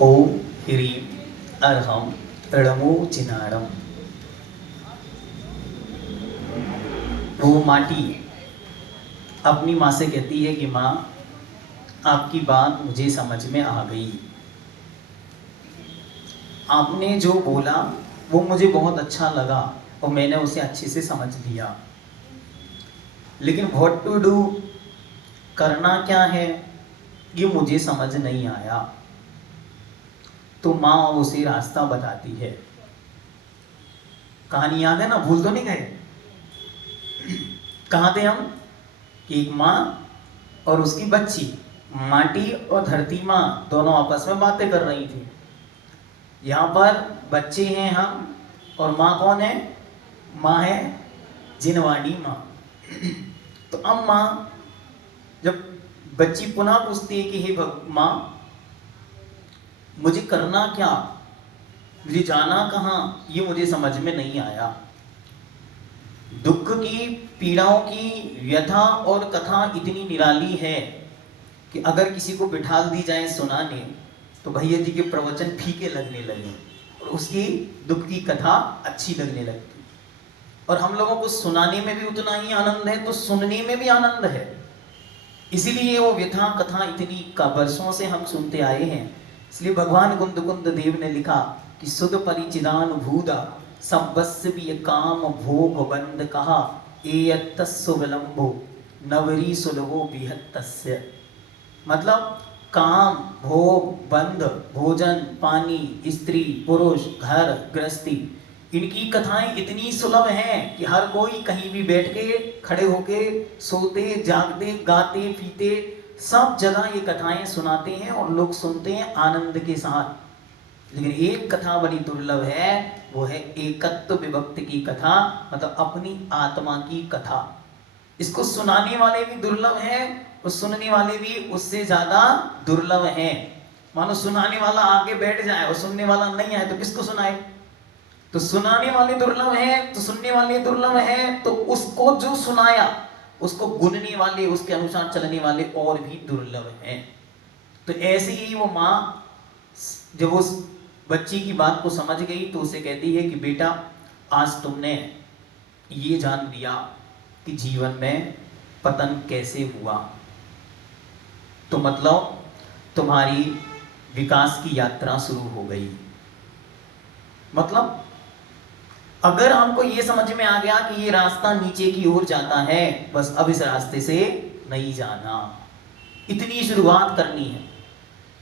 ओम ह्रीं अर्हं रणमो चिनाड़म। वो माटी अपनी माँ से कहती है कि माँ, आपकी बात मुझे समझ में आ गई, आपने जो बोला वो मुझे बहुत अच्छा लगा और मैंने उसे अच्छे से समझ लिया, लेकिन व्हाट टू डू, करना क्या है ये मुझे समझ नहीं आया। तो माँ उसे रास्ता बताती है। कहानी याद है ना, भूल तो नहीं गए? कहाँ थे हम कि एक माँ और उसकी बच्ची, माटी और धरती माँ दोनों आपस में बातें कर रही थी। यहाँ पर बच्चे हैं हम, और माँ कौन है? माँ है जिनवाणी माँ। तो अब माँ, जब बच्ची पुनः पूछती है कि हे माँ, मुझे करना क्या, मुझे जाना कहाँ, ये मुझे समझ में नहीं आया। दुख की, पीड़ाओं की व्यथा और कथा इतनी निराली है कि अगर किसी को बिठाल दी जाए सुनाने तो भैया जी के प्रवचन फीके लगने लगे और उसकी दुख की कथा अच्छी लगने लगती। और हम लोगों को सुनाने में भी उतना ही आनंद है तो सुनने में भी आनंद है। इसीलिए वो व्यथा कथा इतनी का वर्षों से हम सुनते आए हैं। इसलिए भगवान कुंद कुंद देव ने लिखा कि सुध परिचिदान भूदा संवत्स भी काम भोग बंद कहा एयत्तस्सु विलंबो नवरी सुलभो बिहत्तस्य। मतलब काम, भोग, बंध, भोजन, पानी, स्त्री, पुरुष, घर गृहस्थी, इनकी कथाएं इतनी सुलभ हैं कि हर कोई कहीं भी बैठ के, खड़े होके, सोते जागते, गाते पीते, सब जगह ये कथाएं सुनाते हैं और लोग सुनते हैं आनंद के साथ। लेकिन एक कथा बड़ी दुर्लभ है, वो है एकत्व विभक्ति की कथा, मतलब अपनी आत्मा की कथा। इसको सुनाने वाले भी दुर्लभ हैं और सुनने वाले भी उससे ज्यादा दुर्लभ हैं। मानो सुनाने वाला आके बैठ जाए और सुनने वाला नहीं आए तो किसको सुनाए? तो सुनाने वाले दुर्लभ हैं तो सुनने वाले दुर्लभ हैं, तो उसको जो सुनाया उसको गुनने वाले, उसके अनुसार चलने वाले और भी दुर्लभ हैं। तो ऐसे ही वो माँ जब उस बच्ची की बात को समझ गई तो उसे कहती है कि बेटा, आज तुमने ये जान लिया कि जीवन में पतन कैसे हुआ, तो मतलब तुम्हारी विकास की यात्रा शुरू हो गई। मतलब अगर हमको ये समझ में आ गया कि ये रास्ता नीचे की ओर जाता है, बस अब इस रास्ते से नहीं जाना, इतनी शुरुआत करनी है।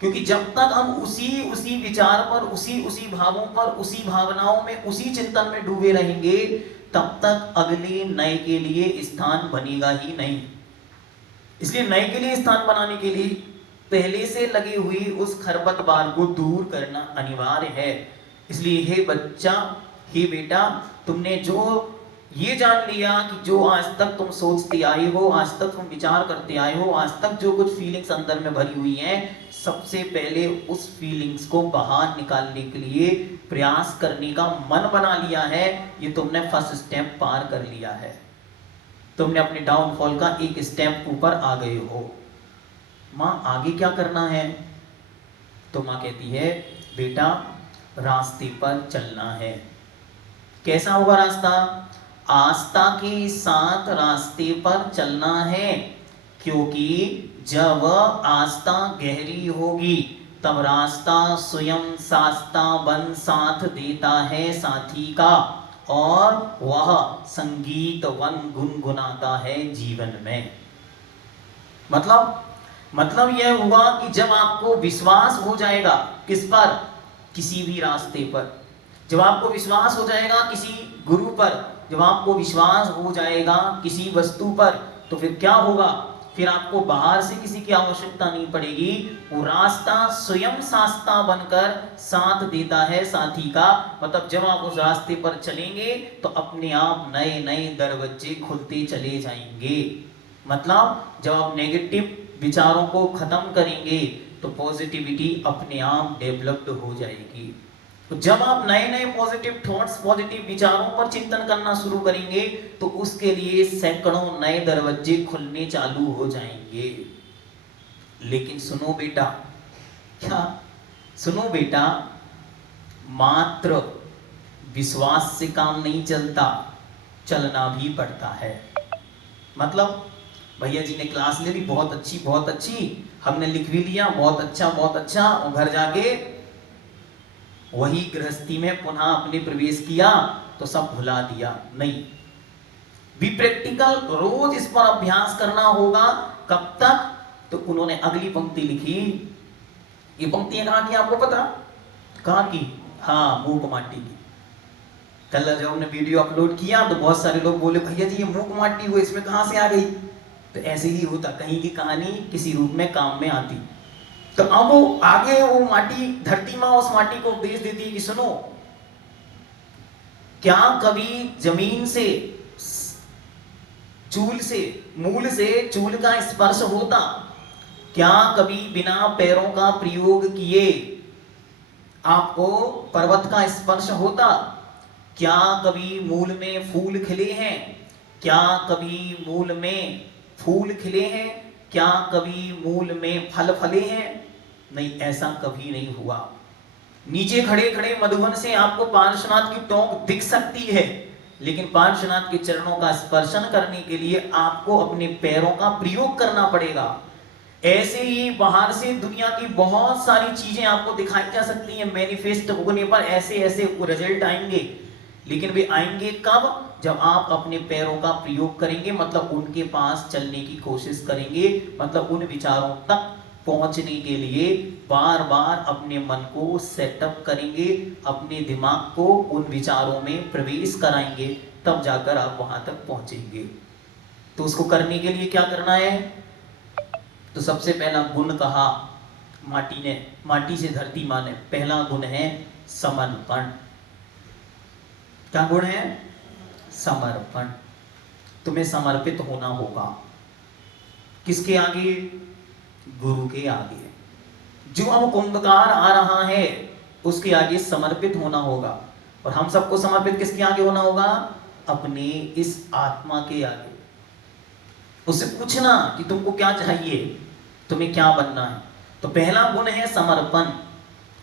क्योंकि जब तक हम उसी उसी विचार पर, उसी उसी भावों पर, उसी भावनाओं में, उसी चिंतन में डूबे रहेंगे, तब तक अगले नए के लिए स्थान बनेगा ही नहीं। इसलिए नए के लिए स्थान बनाने के लिए पहले से लगी हुई उस खरपतवार को दूर करना अनिवार्य है। इसलिए हे बच्चा, हे बेटा, तुमने जो ये जान लिया कि जो आज तक तुम सोचते आए हो, आज तक तुम विचार करते आए हो, आज तक जो कुछ फीलिंग्स अंदर में भरी हुई हैं, सबसे पहले उस फीलिंग्स को बाहर निकालने के लिए प्रयास करने का मन बना लिया है। ये तुमने फर्स्ट स्टेप पार कर लिया है, तुमने अपने डाउनफॉल का एक स्टेप ऊपर आ गए हो। माँ आगे क्या करना है? तो माँ कहती है बेटा, रास्ते पर चलना है। कैसा होगा रास्ता? आस्था के साथ रास्ते पर चलना है, क्योंकि जब आस्था गहरी होगी तब रास्ता स्वयं शास्ता बन साथ देता है साथी का, और वह संगीत वन गुनगुनाता है जीवन में। मतलब यह हुआ कि जब आपको विश्वास हो जाएगा, किस पर? किसी भी रास्ते पर। जब आपको विश्वास हो जाएगा किसी गुरु पर, जब आपको विश्वास हो जाएगा किसी वस्तु पर, तो फिर क्या होगा? फिर आपको बाहर से किसी की आवश्यकता नहीं पड़ेगी, वो रास्ता स्वयं शास्ता बनकर साथ देता है साथी का। मतलब जब आप उस रास्ते पर चलेंगे तो अपने आप नए नए दरवाजे खुलते चले जाएंगे। मतलब जब आप नेगेटिव विचारों को खत्म करेंगे तो पॉजिटिविटी अपने आप डेवलप्ड हो जाएगी। तो जब आप नए नए पॉजिटिव थॉट्स, पॉजिटिव विचारों पर चिंतन करना शुरू करेंगे तो उसके लिए सैकड़ों नए दरवाजे खुलने चालू हो जाएंगे। लेकिन सुनो बेटा, क्या सुनो बेटा, मात्र विश्वास से काम नहीं चलता, चलना भी पड़ता है। मतलब भैया जी ने क्लास ले ली, बहुत अच्छी, हमने लिख भी लिया, बहुत अच्छा, और घर जाके वही गृहस्थी में पुनः अपने प्रवेश किया तो सब भुला दिया। नहीं, भी प्रैक्टिकल, रोज इस पर अभ्यास करना होगा। कब तक? तो उन्होंने अगली पंक्ति लिखी। ये पंक्तियां कहाँ की आपको पता? कहाँ की? हाँ, मूक माटी की। कल जब हमने वीडियो अपलोड किया तो बहुत सारे लोग बोले भैया जी ये मूक माटी वो इसमें कहाँ से आ गई? तो ऐसे ही होता, कहीं की कहानी किसी रूप में काम में आती। तो अब वो आगे वो माटी, धरती माँ उस माटी को उपदेश देती है कि सुनो, क्या कभी जमीन से, चूल से, मूल से चूल का स्पर्श होता? क्या कभी बिना पैरों का प्रयोग किए आपको पर्वत का स्पर्श होता? क्या कभी मूल में फूल खिले हैं? क्या कभी मूल में फूल खिले हैं? क्या कभी मूल में फल फले हैं? नहीं, ऐसा कभी नहीं हुआ। नीचे खड़े खड़े मधुबन से आपको पार्श्वनाथ की टोंक दिख सकती है, लेकिन पार्श्वनाथ के चरणों का स्पर्शन करने के लिए आपको अपने पैरों का प्रयोग करना पड़ेगा। ऐसे ही बाहर से दुनिया की बहुत सारी चीजें आपको दिखाई जा सकती हैं, मैनिफेस्ट होने पर ऐसे ऐसे रिजल्ट आएंगे, लेकिन वे आएंगे कब? जब आप अपने पैरों का प्रयोग करेंगे, मतलब उनके पास चलने की कोशिश करेंगे, मतलब उन विचारों तक पहुंचने के लिए बार बार अपने मन को सेटअप करेंगे, अपने दिमाग को उन विचारों में प्रवेश कराएंगे, तब जाकर आप वहां तक पहुंचेंगे। तो उसको करने के लिए क्या करना है? तो सबसे पहला गुण कहा माटी ने, माटी से धरती माँ ने, पहला गुण है समर्पण। क्या गुण है? समर्पण। तुम्हें समर्पित होना होगा। किसके आगे? गुरु के आगे। जो अब कुंभकार आ रहा है उसके आगे समर्पित होना होगा। और हम सबको समर्पित किसके आगे होना होगा? अपने इस आत्मा के आगे। उससे पूछना कि तुमको क्या चाहिए, तुम्हें क्या बनना है। तो पहला गुण है समर्पण।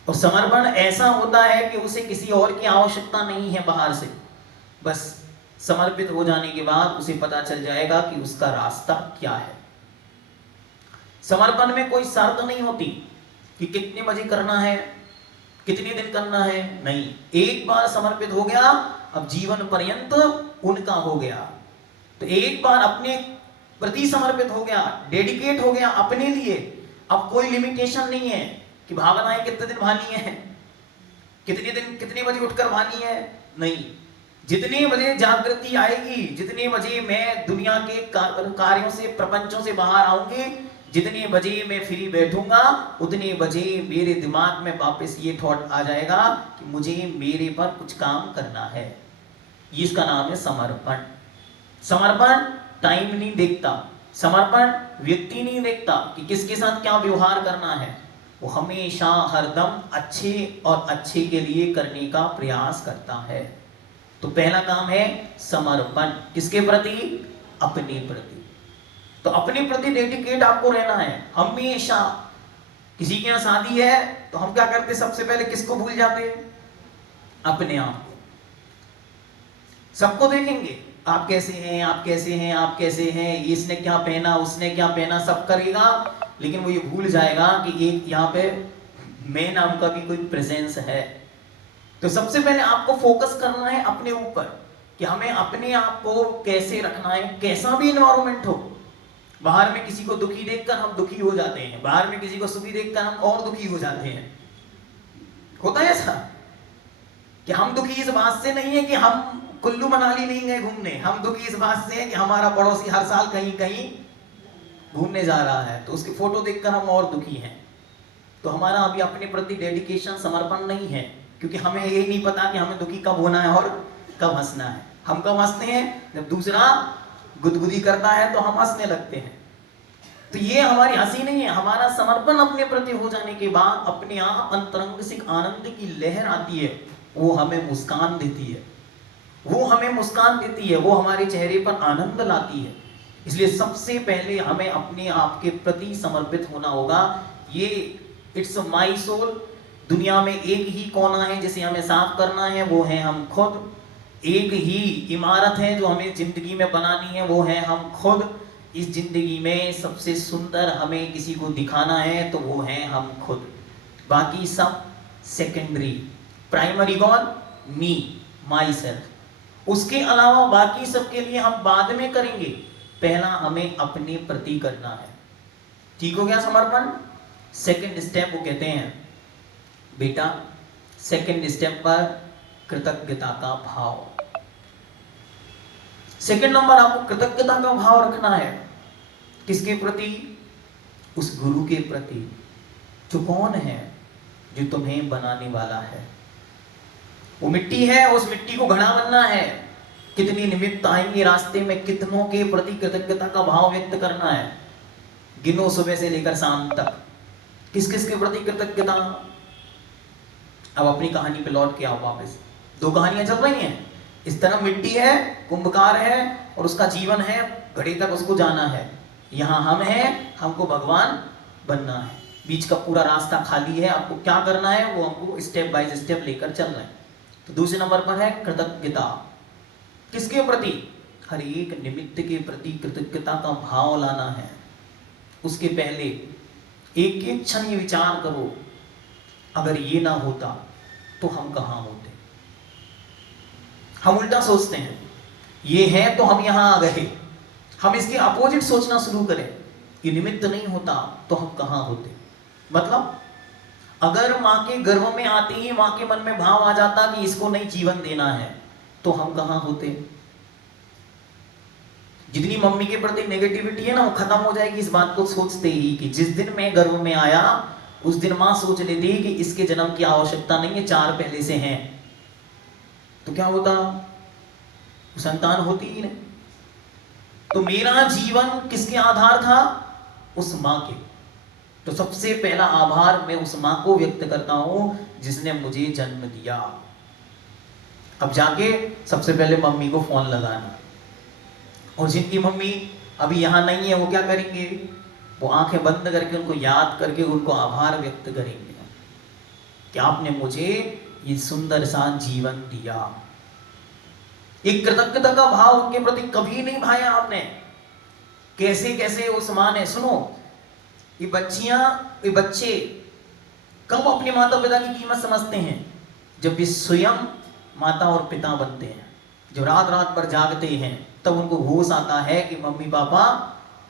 और समर्पण ऐसा होता है कि उसे किसी और की आवश्यकता नहीं है बाहर से। बस समर्पित हो जाने के बाद उसे पता चल जाएगा कि उसका रास्ता क्या है। समर्पण में कोई शर्त नहीं होती कि कितने बजे करना है, कितने दिन करना है। नहीं, एक बार समर्पित हो गया, अब जीवन पर्यंत उनका हो गया। तो एक बार अपने प्रति समर्पित हो गया, डेडिकेट हो गया अपने लिए। अब कोई लिमिटेशन नहीं है कि भावनाएं कितने दिन भानी है, कितने दिन कितने बजे उठकर भानी है। नहीं, जितने बजे जागृति आएगी, जितने बजे मैं दुनिया के कार्यों से, प्रपंचों से बाहर आऊंगी, जितने बजे मैं फ्री बैठूंगा, उतने बजे मेरे दिमाग में वापस ये थॉट आ जाएगा कि मुझे मेरे पर कुछ काम करना है। ये इसका नाम है समर्पण। समर्पण टाइम नहीं देखता, समर्पण व्यक्ति नहीं देखता कि किसके साथ क्या व्यवहार करना है। वो हमेशा हरदम अच्छे और अच्छे के लिए करने का प्रयास करता है। तो पहला काम है समर्पण। किसके प्रति? अपने प्रति। तो अपने प्रति डेडिकेट आपको रहना है हमेशा। किसी के यहाँ शादी है तो हम क्या करते? सबसे पहले किसको भूल जाते? अपने आप को। सबको देखेंगे, आप कैसे हैं, आप कैसे हैं, आप कैसे हैं, इसने क्या पहना, उसने क्या पहना, सब करेगा, लेकिन वो ये भूल जाएगा कि एक यहाँ पे मैं नाम का भी कोई प्रेजेंस है। तो सबसे पहले आपको फोकस करना है अपने ऊपर कि हमें अपने आप को कैसे रखना है। कैसा भी एनवायरमेंट हो, बाहर में किसी को दुखी देखकर हम दुखी हो जाते हैं, बाहर में किसी को सुखी देखकर हम और दुखी हो जाते हैं। होता है ऐसा कि हम दुखी इस बात से नहीं है कि हम कुल्लू मनाली नहीं गए घूमने, हम दुखी इस बात से है कि हमारा पड़ोसी हर साल कहीं कहीं घूमने जा रहा है, तो उसकी फोटो देखकर हम और दुखी हैं। तो हमारा अभी अपने प्रति डेडिकेशन, समर्पण नहीं है, क्योंकि हमें ये नहीं पता कि हमें दुखी कब होना है और कब हंसना है। हम कब हंसते हैं? जब दूसरा गुदगुदी करता है तो हम हंसने लगते हैं। तो ये हमारी हंसी नहीं है, हमारा समर्पण अपने प्रति हो जाने के बाद अपने आप अंतरंग से आनंद की लहर आती है, वो हमें मुस्कान देती है, वो हमें मुस्कान देती है, वो हमारे चेहरे पर आनंद लाती है। इसलिए सबसे पहले हमें अपने आप के प्रति समर्पित होना होगा। ये इट्स माई सोल, दुनिया में एक ही कोना है जिसे हमें साफ करना है, वो है हम खुद। एक ही इमारत है जो हमें जिंदगी में बनानी है, वो है हम खुद। इस जिंदगी में सबसे सुंदर हमें किसी को दिखाना है तो वो है हम खुद। बाकी सब सेकेंडरी। प्राइमरी कौन? मी, माई सेल्फ। उसके अलावा बाकी सबके लिए हम बाद में करेंगे, पहला हमें अपने प्रति करना है। ठीक हो गया समर्पण? सेकंड स्टेप वो कहते हैं बेटा, सेकंड स्टेप पर कृतज्ञता का भाव। सेकंड नंबर आपको कृतज्ञता का भाव रखना है। किसके प्रति? उस गुरु के प्रति, जो कौन है? जो तुम्हें बनाने वाला है। वो मिट्टी है, उस मिट्टी को घड़ा बनना है। कितनी निमित्त आएंगे रास्ते में, कितनों के प्रति कृतज्ञता का भाव व्यक्त करना है। गिनो सुबह से लेकर शाम तक, किस किस के प्रति कृतज्ञता। अब अपनी कहानी पे लौट के आओ वापस। दो कहानियां चल रही हैं। इस तरह मिट्टी है, कुंभकार है, और उसका जीवन है, घड़े तक उसको जाना है। यहाँ हम हैं, हमको भगवान बनना है। बीच का पूरा रास्ता खाली है, आपको क्या करना है वो हमको स्टेप बाय स्टेप लेकर चल रहे हैं। तो दूसरे नंबर पर है कृतज्ञता। किसके प्रति? हर एक निमित्त के प्रति कृतज्ञता का भाव लाना है। उसके पहले एक एक क्षण ये विचार करो, अगर ये ना होता तो हम कहां होते। हम उल्टा सोचते हैं, ये है तो हम यहां आ गए। हम इसके अपोजिट सोचना शुरू करें, ये निमित्त नहीं होता तो हम कहां होते। मतलब अगर मां के गर्भ में आते ही मां के मन में भाव आ जाता कि इसको नहीं जीवन देना है, तो हम कहां होते। जितनी मम्मी के प्रति नेगेटिविटी है ना, वो खत्म हो जाएगी इस बात को सोचते ही कि जिस दिन मैं गर्भ में आया उस दिन मां सोच लेती कि इसके जन्म की आवश्यकता नहीं है, 4 पहले से हैं। तो क्या होता? संतान होती ही नहीं। तो मेरा जीवन किसके आधार था? उस मां के। तो सबसे पहला आभार मैं उस मां को व्यक्त करता हूं जिसने मुझे जन्म दिया। अब जाके सबसे पहले मम्मी को फोन लगाना, और जिनकी मम्मी अभी यहां नहीं है वो क्या करेंगे? वो आंखें बंद करके उनको याद करके उनको आभार व्यक्त करेंगे कि आपने मुझे ये सुंदर सा जीवन दिया। एक कृतज्ञता का भाव उनके प्रति कभी नहीं भाया आपने। कैसे कैसे उस मां ने, सुनो, ये बच्चियां, ये बच्चे कब अपने माता पिता की कीमत समझते हैं? जब वे स्वयं माता और पिता बनते हैं, जब रात रात भर जागते हैं, तब उनको होश आता है कि मम्मी पापा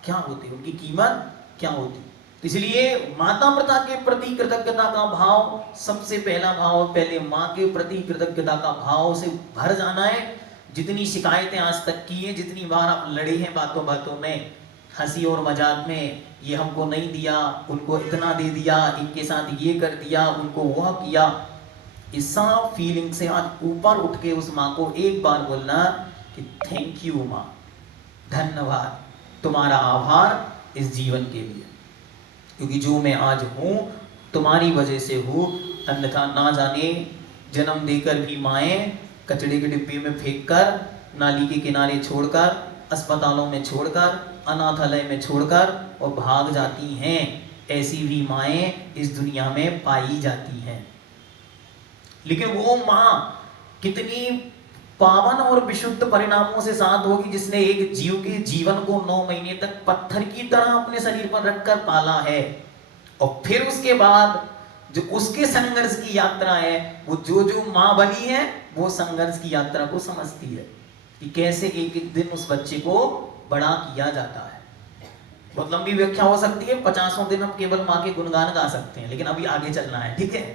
क्या होते, उनकी कीमत क्या होती। तो इसलिए माता पिता के प्रति कृतज्ञता का भाव सबसे पहला भाव, पहले माँ के प्रति कृतज्ञता का भाव से भर जाना है। जितनी शिकायतें आज तक की हैं, जितनी बार आप लड़े हैं बातों बातों में, हंसी और मजाक में, ये हमको नहीं दिया, उनको इतना दे दिया, इनके साथ ये कर दिया, उनको वह किया, इस सब फीलिंग से आज ऊपर उठ के उस माँ को एक बार बोलना कि थैंक यू माँ, धन्यवाद, तुम्हारा आभार इस जीवन के लिए, क्योंकि जो मैं आज हूँ तुम्हारी वजह से हूँ। अन्यथा ना जाने जन्म देकर भी माएँ कचड़े के डिब्बे में फेंककर, नाली के किनारे छोड़कर, अस्पतालों में छोड़कर, अनाथालय में छोड़कर और भाग जाती हैं। ऐसी भी माएँ इस दुनिया में पाई जाती हैं। लेकिन वो माँ कितनी पावन और विशुद्ध परिणामों से साथ होगी जिसने एक जीव के जीवन को 9 महीने तक पत्थर की तरह अपने शरीर पर रखकर पाला है। और फिर उसके बाद जो उसके संघर्ष की यात्रा है, वो जो माँ बनी है वो संघर्ष की यात्रा को समझती है कि कैसे एक एक दिन उस बच्चे को बड़ा किया जाता है। बहुत लंबी व्याख्या हो सकती है, 50 दिन हम केवल माँ के गुणगान गा सकते हैं, लेकिन अभी आगे चलना है, ठीक है।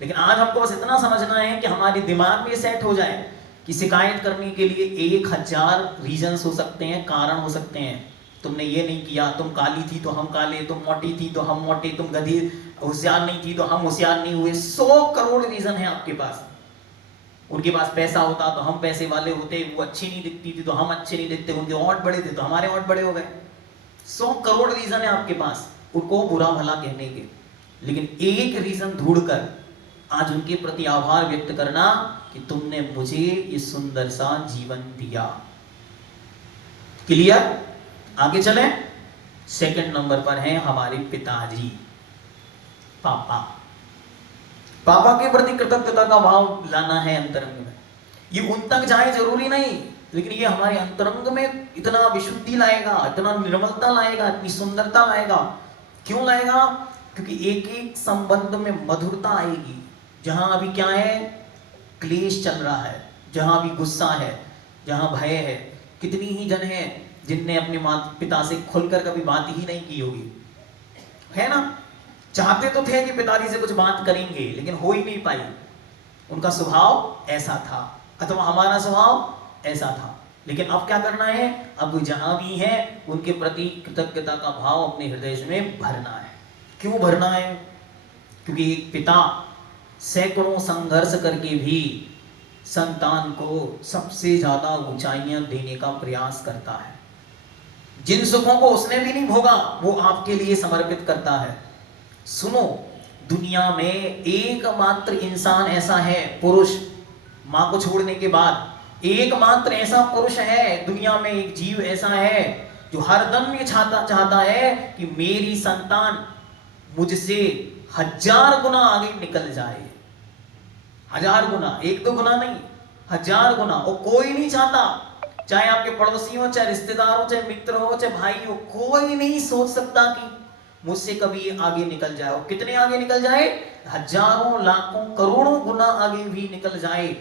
लेकिन आज हमको बस इतना समझना है कि हमारे दिमाग में सेट हो जाए कि शिकायत करने के लिए 1000 रीजंस हो सकते हैं, कारण हो सकते हैं। तुमने ये नहीं किया, तुम काली थी तो हम काले, तुम मोटी थी तो हम मोटे, तुम गधी होशियार नहीं थी तो हम होशियार नहीं हुए। 100 करोड़ रीजन है आपके पास। उनके पास पैसा होता तो हम पैसे वाले होते, वो अच्छी नहीं दिखती थी तो हम अच्छे नहीं दिखते, उनके ओंठ बड़े थे तो हमारे ओंठ बड़े हो गए। 100 करोड़ रीजन है आपके पास उनको बुरा भला कहने के। लेकिन एक रीजन ढूंढकर आज उनके प्रति आभार व्यक्त करना कि तुमने मुझे ये सुंदर सा जीवन दिया। क्लियर? आगे चलें। सेकंड नंबर पर हैं हमारे पिताजी, पापा। पापा के प्रति कृतज्ञता का भाव लाना है अंतरंग में। ये उन तक जाए जरूरी नहीं, लेकिन ये हमारे अंतरंग में इतना विशुद्धि लाएगा, इतना निर्मलता लाएगा, इतनी सुंदरता लाएगा। क्यों लाएगा? क्योंकि एक एक संबंध में मधुरता आएगी। जहां अभी क्या है, क्लेश चल रहा है, जहां अभी गुस्सा है, जहां भय है, कितनी ही जन है जिनने अपने माता पिता से खुलकर कभी बात ही नहीं की होगी, है ना? चाहते तो थे कि पिताजी से कुछ बात करेंगे, लेकिन हो ही नहीं पाई। उनका स्वभाव ऐसा था, अथवा हमारा स्वभाव ऐसा था। लेकिन अब क्या करना है? अब जहां भी है उनके प्रति कृतज्ञता का भाव अपने हृदय में भरना है। क्यों भरना है? क्योंकि एक पिता सैकड़ों संघर्ष करके भी संतान को सबसे ज्यादा ऊंचाइयां देने का प्रयास करता है। जिन सुखों को उसने भी नहीं भोगा वो आपके लिए समर्पित करता है। सुनो, दुनिया में एकमात्र इंसान ऐसा है, पुरुष, मां को छोड़ने के बाद एकमात्र ऐसा पुरुष है दुनिया में, एक जीव ऐसा है जो हरदम ये चाहता है कि मेरी संतान मुझसे 1000 गुना आगे निकल जाए। 1000 गुना, 1-2 गुना नहीं, 1000 गुना। और कोई नहीं चाहता, चाहे आपके पड़ोसी हो, चाहे रिश्तेदार हो, चाहे मित्र हो, चाहे भाई हो, कोई नहीं सोच सकता कि मुझसे कभी आगे निकल जाए। और कितने आगे निकल जाए? हजारों, लाखों, करोड़ों गुना आगे भी निकल जाए।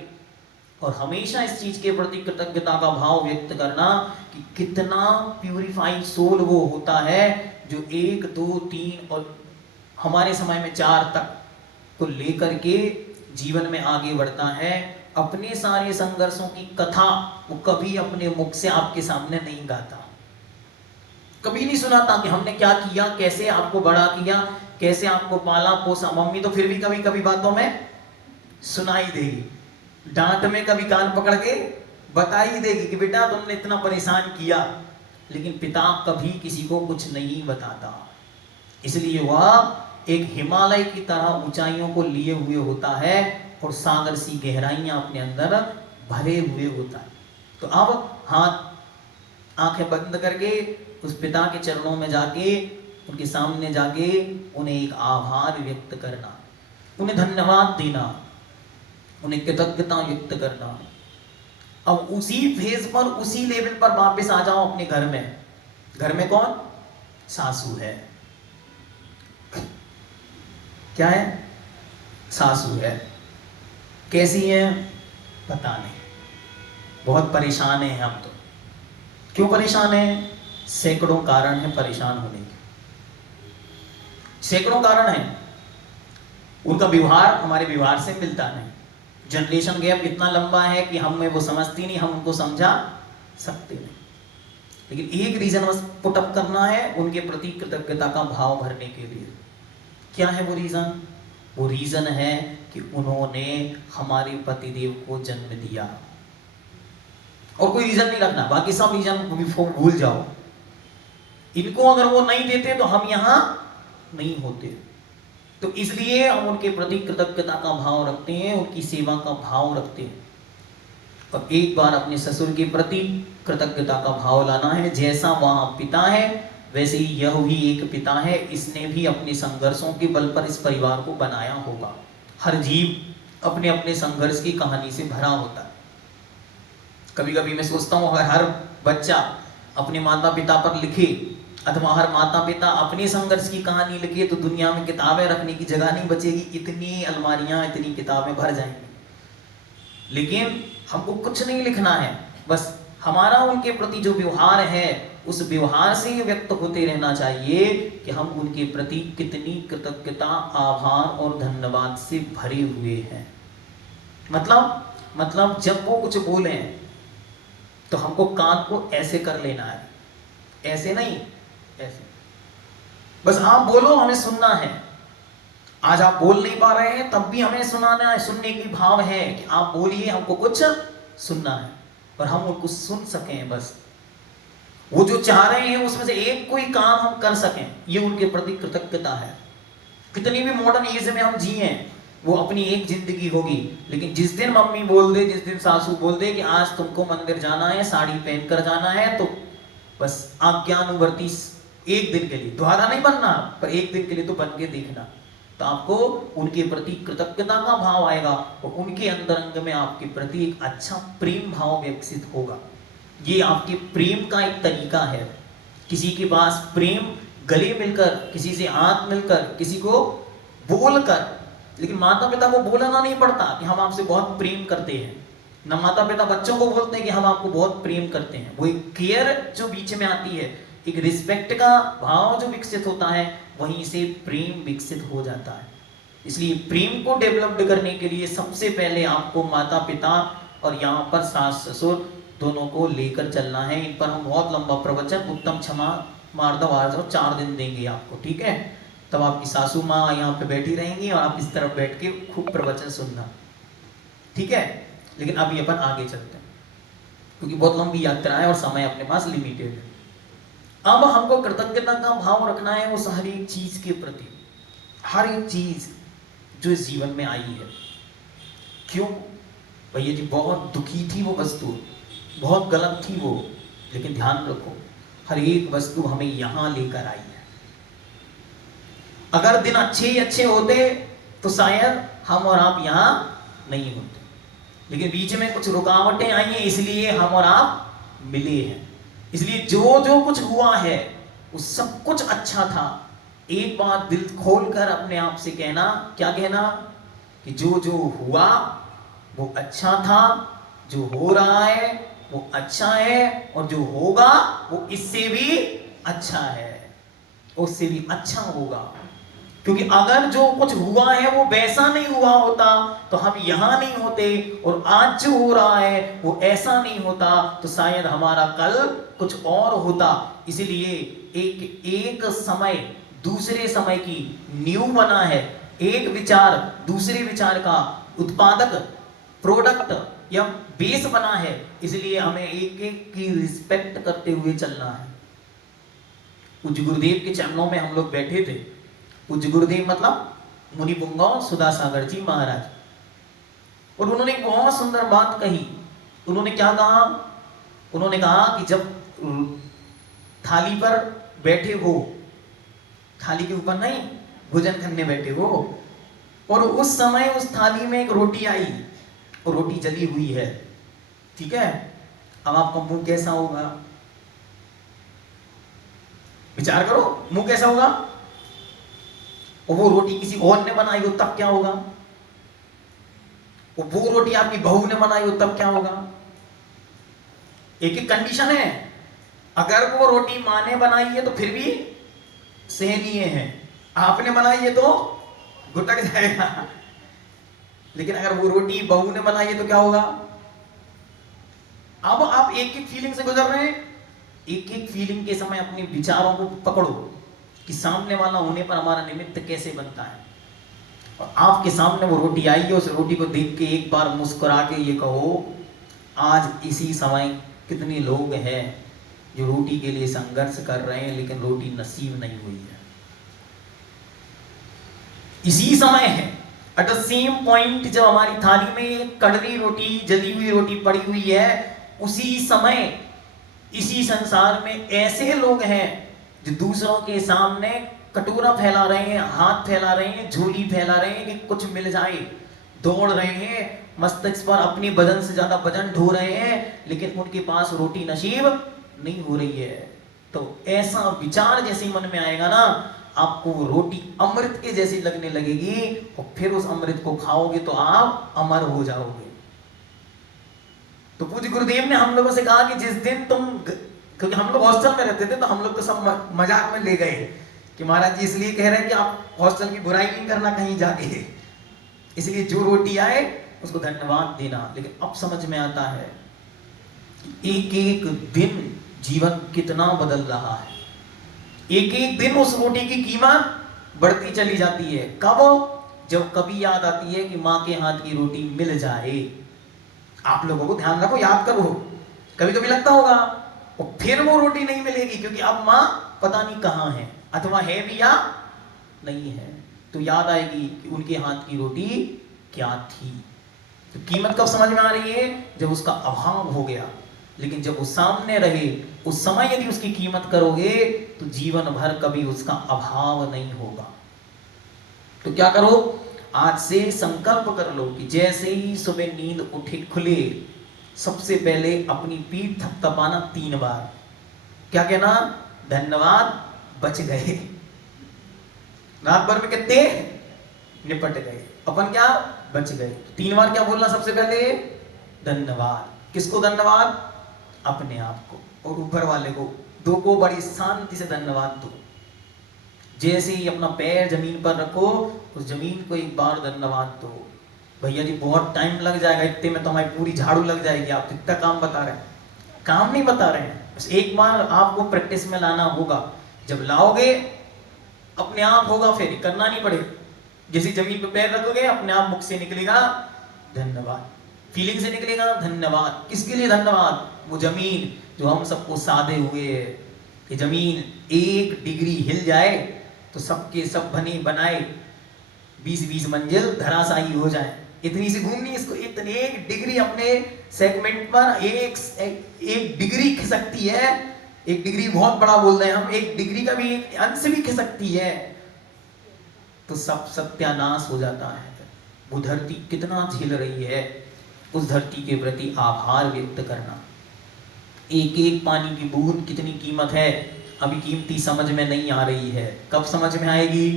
और हमेशा इस चीज के प्रति कृतज्ञता का भाव व्यक्त करना कि कितना प्यूरिफाइड सोल वो होता है जो 1, 2, 3 और हमारे समय में 4 तक को लेकर के जीवन में आगे बढ़ता है। अपने सारे संघर्षों की कथा वो कभी अपने मुख से आपके सामने नहीं गाता, कभी नहीं सुनाता कि हमने क्या किया, कैसे आपको बड़ा किया, कैसे आपको पाला पोसा। मम्मी तो फिर भी कभी कभी बातों में सुनाई देगी, डांट में कभी कान पकड़ के बता ही देगी कि बेटा तुमने इतना परेशान किया। लेकिन पिता कभी किसी को कुछ नहीं बताता, इसलिए वह एक हिमालय की तरह ऊंचाइयों को लिए हुए होता है और सागर सी गहराइयां अपने अंदर भरे हुए होता है। तो अब हाथ आंखें बंद करके उस पिता के चरणों में जाके, उनके सामने जाके उन्हें एक आभार व्यक्त करना, उन्हें धन्यवाद देना, उन्हें कृतज्ञता व्यक्त करना। अब उसी फेज पर, उसी लेवल पर वापस आ जाओ अपने घर में। घर में कौन? सासू है। क्या है? सासू है। कैसी है? पता नहीं, बहुत परेशान है हम तो। क्यों परेशान है? सैकड़ों कारण है परेशान होने के, सैकड़ों कारण है। उनका व्यवहार हमारे व्यवहार से मिलता नहीं, जनरेशन गैप इतना लंबा है कि हमें वो समझती नहीं, हम उनको समझा सकते नहीं। लेकिन एक रीजन बस पुट अप करना है उनके प्रति कृतज्ञता का भाव भरने के लिए। क्या है वो रीजन? वो रीजन है कि उन्होंने हमारे पतिदेव को जन्म दिया। और कोई रीजन नहीं रखना, बाकी सब रीजन भूल जाओ। इनको अगर वो नहीं देते तो हम यहां नहीं होते। तो इसलिए हम उनके प्रति कृतज्ञता का भाव रखते हैं, उनकी सेवा का भाव रखते हैं। और एक बार अपने ससुर के प्रति कृतज्ञता का भाव लाना है। जैसा वहां पिता है वैसे ही यह भी एक पिता है, इसने भी अपने संघर्षों के बल पर इस परिवार को बनाया होगा। हर जीव अपने अपने संघर्ष की कहानी से भरा होता है। कभी कभी मैं सोचता हूँ अगर हर बच्चा अपने माता पिता पर लिखे अथवा हर माता पिता अपने संघर्ष की कहानी लिखे तो दुनिया में किताबें रखने की जगह नहीं बचेगी, इतनी अलमारियां, इतनी किताबें भर जाएंगी। लेकिन हमको कुछ नहीं लिखना है, बस हमारा उनके प्रति जो व्यवहार है उस व्यवहार से व्यक्त होते रहना चाहिए कि हम उनके प्रति कितनी कृतज्ञता, आभार और धन्यवाद से भरे हुए हैं। मतलब जब वो कुछ बोले तो हमको कान को ऐसे कर लेना है, ऐसे नहीं, ऐसे। बस आप बोलो, हमें सुनना है। आज आप बोल नहीं पा रहे हैं तब भी हमें सुनाना है, सुनने की भाव है कि आप बोलिए, हमको कुछ सुनना है और हम उनको सुन सकें। बस वो जो चाह रहे हैं उसमें से एक कोई काम हम कर सकें, ये उनके प्रति कृतज्ञता है। कितनी भी मॉडर्न एज में हम जिए, वो अपनी एक जिंदगी होगी, लेकिन जिस दिन मम्मी बोल दे, जिस दिन सासू बोल दे कि आज तुमको मंदिर जाना है, साड़ी पहन कर जाना है, तो बस आज्ञानुवर्ती एक दिन के लिए, दोबारा नहीं बनना पर एक दिन के लिए तो बन के देखना तो आपको उनके प्रति कृतज्ञता का भाव आएगा और उनके अंतरंग में आपके प्रति एक अच्छा प्रेम भाव विकसित होगा। ये आपके प्रेम का एक तरीका है। किसी के पास प्रेम गले मिलकर, किसी से हाथ मिलकर, किसी को बोलकर, लेकिन माता पिता को बोलना नहीं पड़ता कि हम आपसे बहुत प्रेम करते हैं। न माता पिता बच्चों को बोलते हैं कि हम आपको बहुत प्रेम करते हैं। वो एक केयर जो बीच में आती है, एक रिस्पेक्ट का भाव जो विकसित होता है, वहीं से प्रेम विकसित हो जाता है। इसलिए प्रेम को डेवलप करने के लिए सबसे पहले आपको माता पिता और यहाँ पर सास ससुर दोनों को लेकर चलना है। इन पर हम बहुत लंबा प्रवचन उत्तम क्षमा मार्दव आज 4 दिन देंगे आपको, ठीक है। तब आपकी सासू माँ यहाँ पे बैठी रहेंगी और आप इस तरफ बैठ के खूब प्रवचन सुनना, ठीक है। लेकिन अभी अपन आगे चलते हैं क्योंकि बहुत लंबी यात्रा है और समय अपने पास लिमिटेड है। अब हमको कृतज्ञता का भाव रखना है उस हर एक चीज के प्रति, हर एक चीज जो इस जीवन में आई है। क्यों भैया जी, बहुत दुखी थी वो वस्तु, बहुत गलत थी वो, लेकिन ध्यान रखो हर एक वस्तु हमें यहां लेकर आई है। अगर दिन अच्छे ही अच्छे होते तो शायद हम और आप यहां नहीं होते, लेकिन बीच में कुछ रुकावटें आई हैं, इसलिए हम और आप मिले हैं। इसलिए जो जो कुछ हुआ है वो सब कुछ अच्छा था। एक बात दिल खोलकर अपने आप से कहना, क्या कहना, कि जो जो हुआ वो अच्छा था, जो हो रहा है वो अच्छा है, और जो होगा वो इससे भी अच्छा है, उससे भी अच्छा होगा। क्योंकि अगर जो कुछ हुआ है वो वैसा नहीं हुआ होता तो हम यहां नहीं होते, और आज जो हो रहा है वो ऐसा नहीं होता तो शायद हमारा कल कुछ और होता। इसलिए एक एक समय दूसरे समय की नींव बना है, एक विचार दूसरे विचार का उत्पादक प्रोडक्ट या बेस बना है। इसलिए हमें एक एक की रिस्पेक्ट करते हुए चलना है। पूज्य गुरुदेव के चरणों में हम लोग बैठे थे। पूज्य गुरुदेव मतलब मुनि पुंगव सुधा सागर जी महाराज, और उन्होंने एक बहुत सुंदर बात कही। उन्होंने क्या कहा, उन्होंने कहा कि जब थाली पर बैठे हो, थाली के ऊपर नहीं, भोजन करने बैठे हो, और उस समय उस थाली में एक रोटी आई और रोटी जली हुई है, ठीक है। अब आपका मुंह कैसा होगा, विचार करो, मुंह कैसा होगा। और वो रोटी किसी और ने बनाई हो तब क्या होगा, और वो रोटी आपकी बहू ने बनाई हो तब क्या होगा। एक एक कंडीशन है। अगर वो रोटी माँ ने बनाई है तो फिर भी सहनीय है, आपने बनाई है तो घुटक जाएगा। लेकिन अगर वो रोटी बहू ने बनाई है तो क्या होगा। अब आप एक एक फीलिंग से गुजर रहे हैं, एक एक फीलिंग के समय अपने विचारों को पकड़ो कि सामने वाला होने पर हमारा निमित्त कैसे बनता है। और आपके सामने वो रोटी आई है, उस रोटी को देख के एक बार मुस्कुरा के ये कहो, आज इसी समय कितने लोग हैं जो रोटी के लिए संघर्ष कर रहे हैं लेकिन रोटी नसीब नहीं हुई है। इसी समय है, एट द सेम पॉइंट, जब हमारी थाली में कड़वी रोटी, जली हुई रोटी पड़ी हुई है, उसी समय इसी संसार में ऐसे लोग हैं जो दूसरों के सामने कटोरा फैला रहे हैं, हाथ फैला रहे हैं, झोली फैला रहे हैं कि कुछ मिल जाए, दौड़ रहे हैं, मस्तक पर अपने वजन से ज्यादा वजन ढो रहे हैं, लेकिन उनके पास रोटी नसीब नहीं हो रही है। तो ऐसा विचार जैसे मन में आएगा ना, आपको वो रोटी अमृत के जैसी लगने लगेगी, और फिर उस अमृत को खाओगे तो आप अमर हो जाओगे। तो पूज्य गुरुदेव ने हम लोगों से कहा कि जिस दिन तुम, क्योंकि हम लोग हॉस्टल में रहते थे तो हम लोग तो सब मजाक में ले गए कि महाराज जी इसलिए कह रहे हैं कि आप हॉस्टल की बुराई नहीं करना कहीं जाके, इसलिए जो रोटी आए उसको धन्यवाद देना। लेकिन अब समझ में आता है एक एक दिन जीवन कितना बदल रहा है, एक एक दिन उस रोटी की कीमत बढ़ती चली जाती है। कब, जब कभी याद आती है कि माँ के हाथ की रोटी मिल जाए। आप लोगों को ध्यान रखो, याद करो, कभी कभी लगता होगा और फिर वो रोटी नहीं मिलेगी क्योंकि अब माँ पता नहीं कहाँ है, अथवा है भी या नहीं है, तो याद आएगी कि उनके हाथ की रोटी क्या थी। तो कीमत कब समझ में आ रही है, जब उसका अभाव हो गया। लेकिन जब वो सामने रहे, उस समय यदि उसकी कीमत करोगे तो जीवन भर कभी उसका अभाव नहीं होगा। तो क्या करो, आज से संकल्प कर लो कि जैसे ही सुबह नींद उठे खुले, सबसे पहले अपनी पीठ थपथपाना 3 बार। क्या कहना? धन्यवाद, बच गए। रात भर में कितने निपट गए, अपन क्या बच गए। 3 बार क्या बोलना? सबसे पहले धन्यवाद। किसको धन्यवाद? अपने आप को और ऊपर वाले को, दो को बड़ी शांति से धन्यवाद दो। जैसे ही अपना पैर जमीन पर रखो, उस जमीन को एक बार धन्यवाद दो। भैया जी बहुत टाइम लग जाएगा, इतने में तो हमारी पूरी झाड़ू लग जाएगी, आप इतना काम बता रहे हैं। काम नहीं बता रहे हैं, बस एक बार आपको प्रैक्टिस में लाना होगा। जब लाओगे अपने आप होगा, फिर करना नहीं पड़ेगा। जैसे जमीन पे पैर रखोगे, अपने आप मुख से निकलेगा धन्यवाद, फीलिंग से निकलेगा धन्यवाद। किसके लिए धन्यवाद? वो जमीन जो हम सबको साधे हुए है। कि जमीन 1 डिग्री हिल जाए तो सबके सब बने बनाए 20-20 मंजिल धराशायी हो जाए। इतनी सी घूमनी इसको, इतने 1 डिग्री अपने सेगमेंट पर एक डिग्री खिसकती है। 1 डिग्री बहुत बड़ा बोल रहे हैं हम, 1 डिग्री का भी एक अंश भी खिसकती है तो सब सत्यानाश हो जाता है। वो धरती कितना झेल रही है, उस धरती के प्रति आभार व्यक्त करना। एक एक पानी की बूंद कितनी कीमत है, अभी कीमती समझ में नहीं आ रही है। कब समझ में आएगी?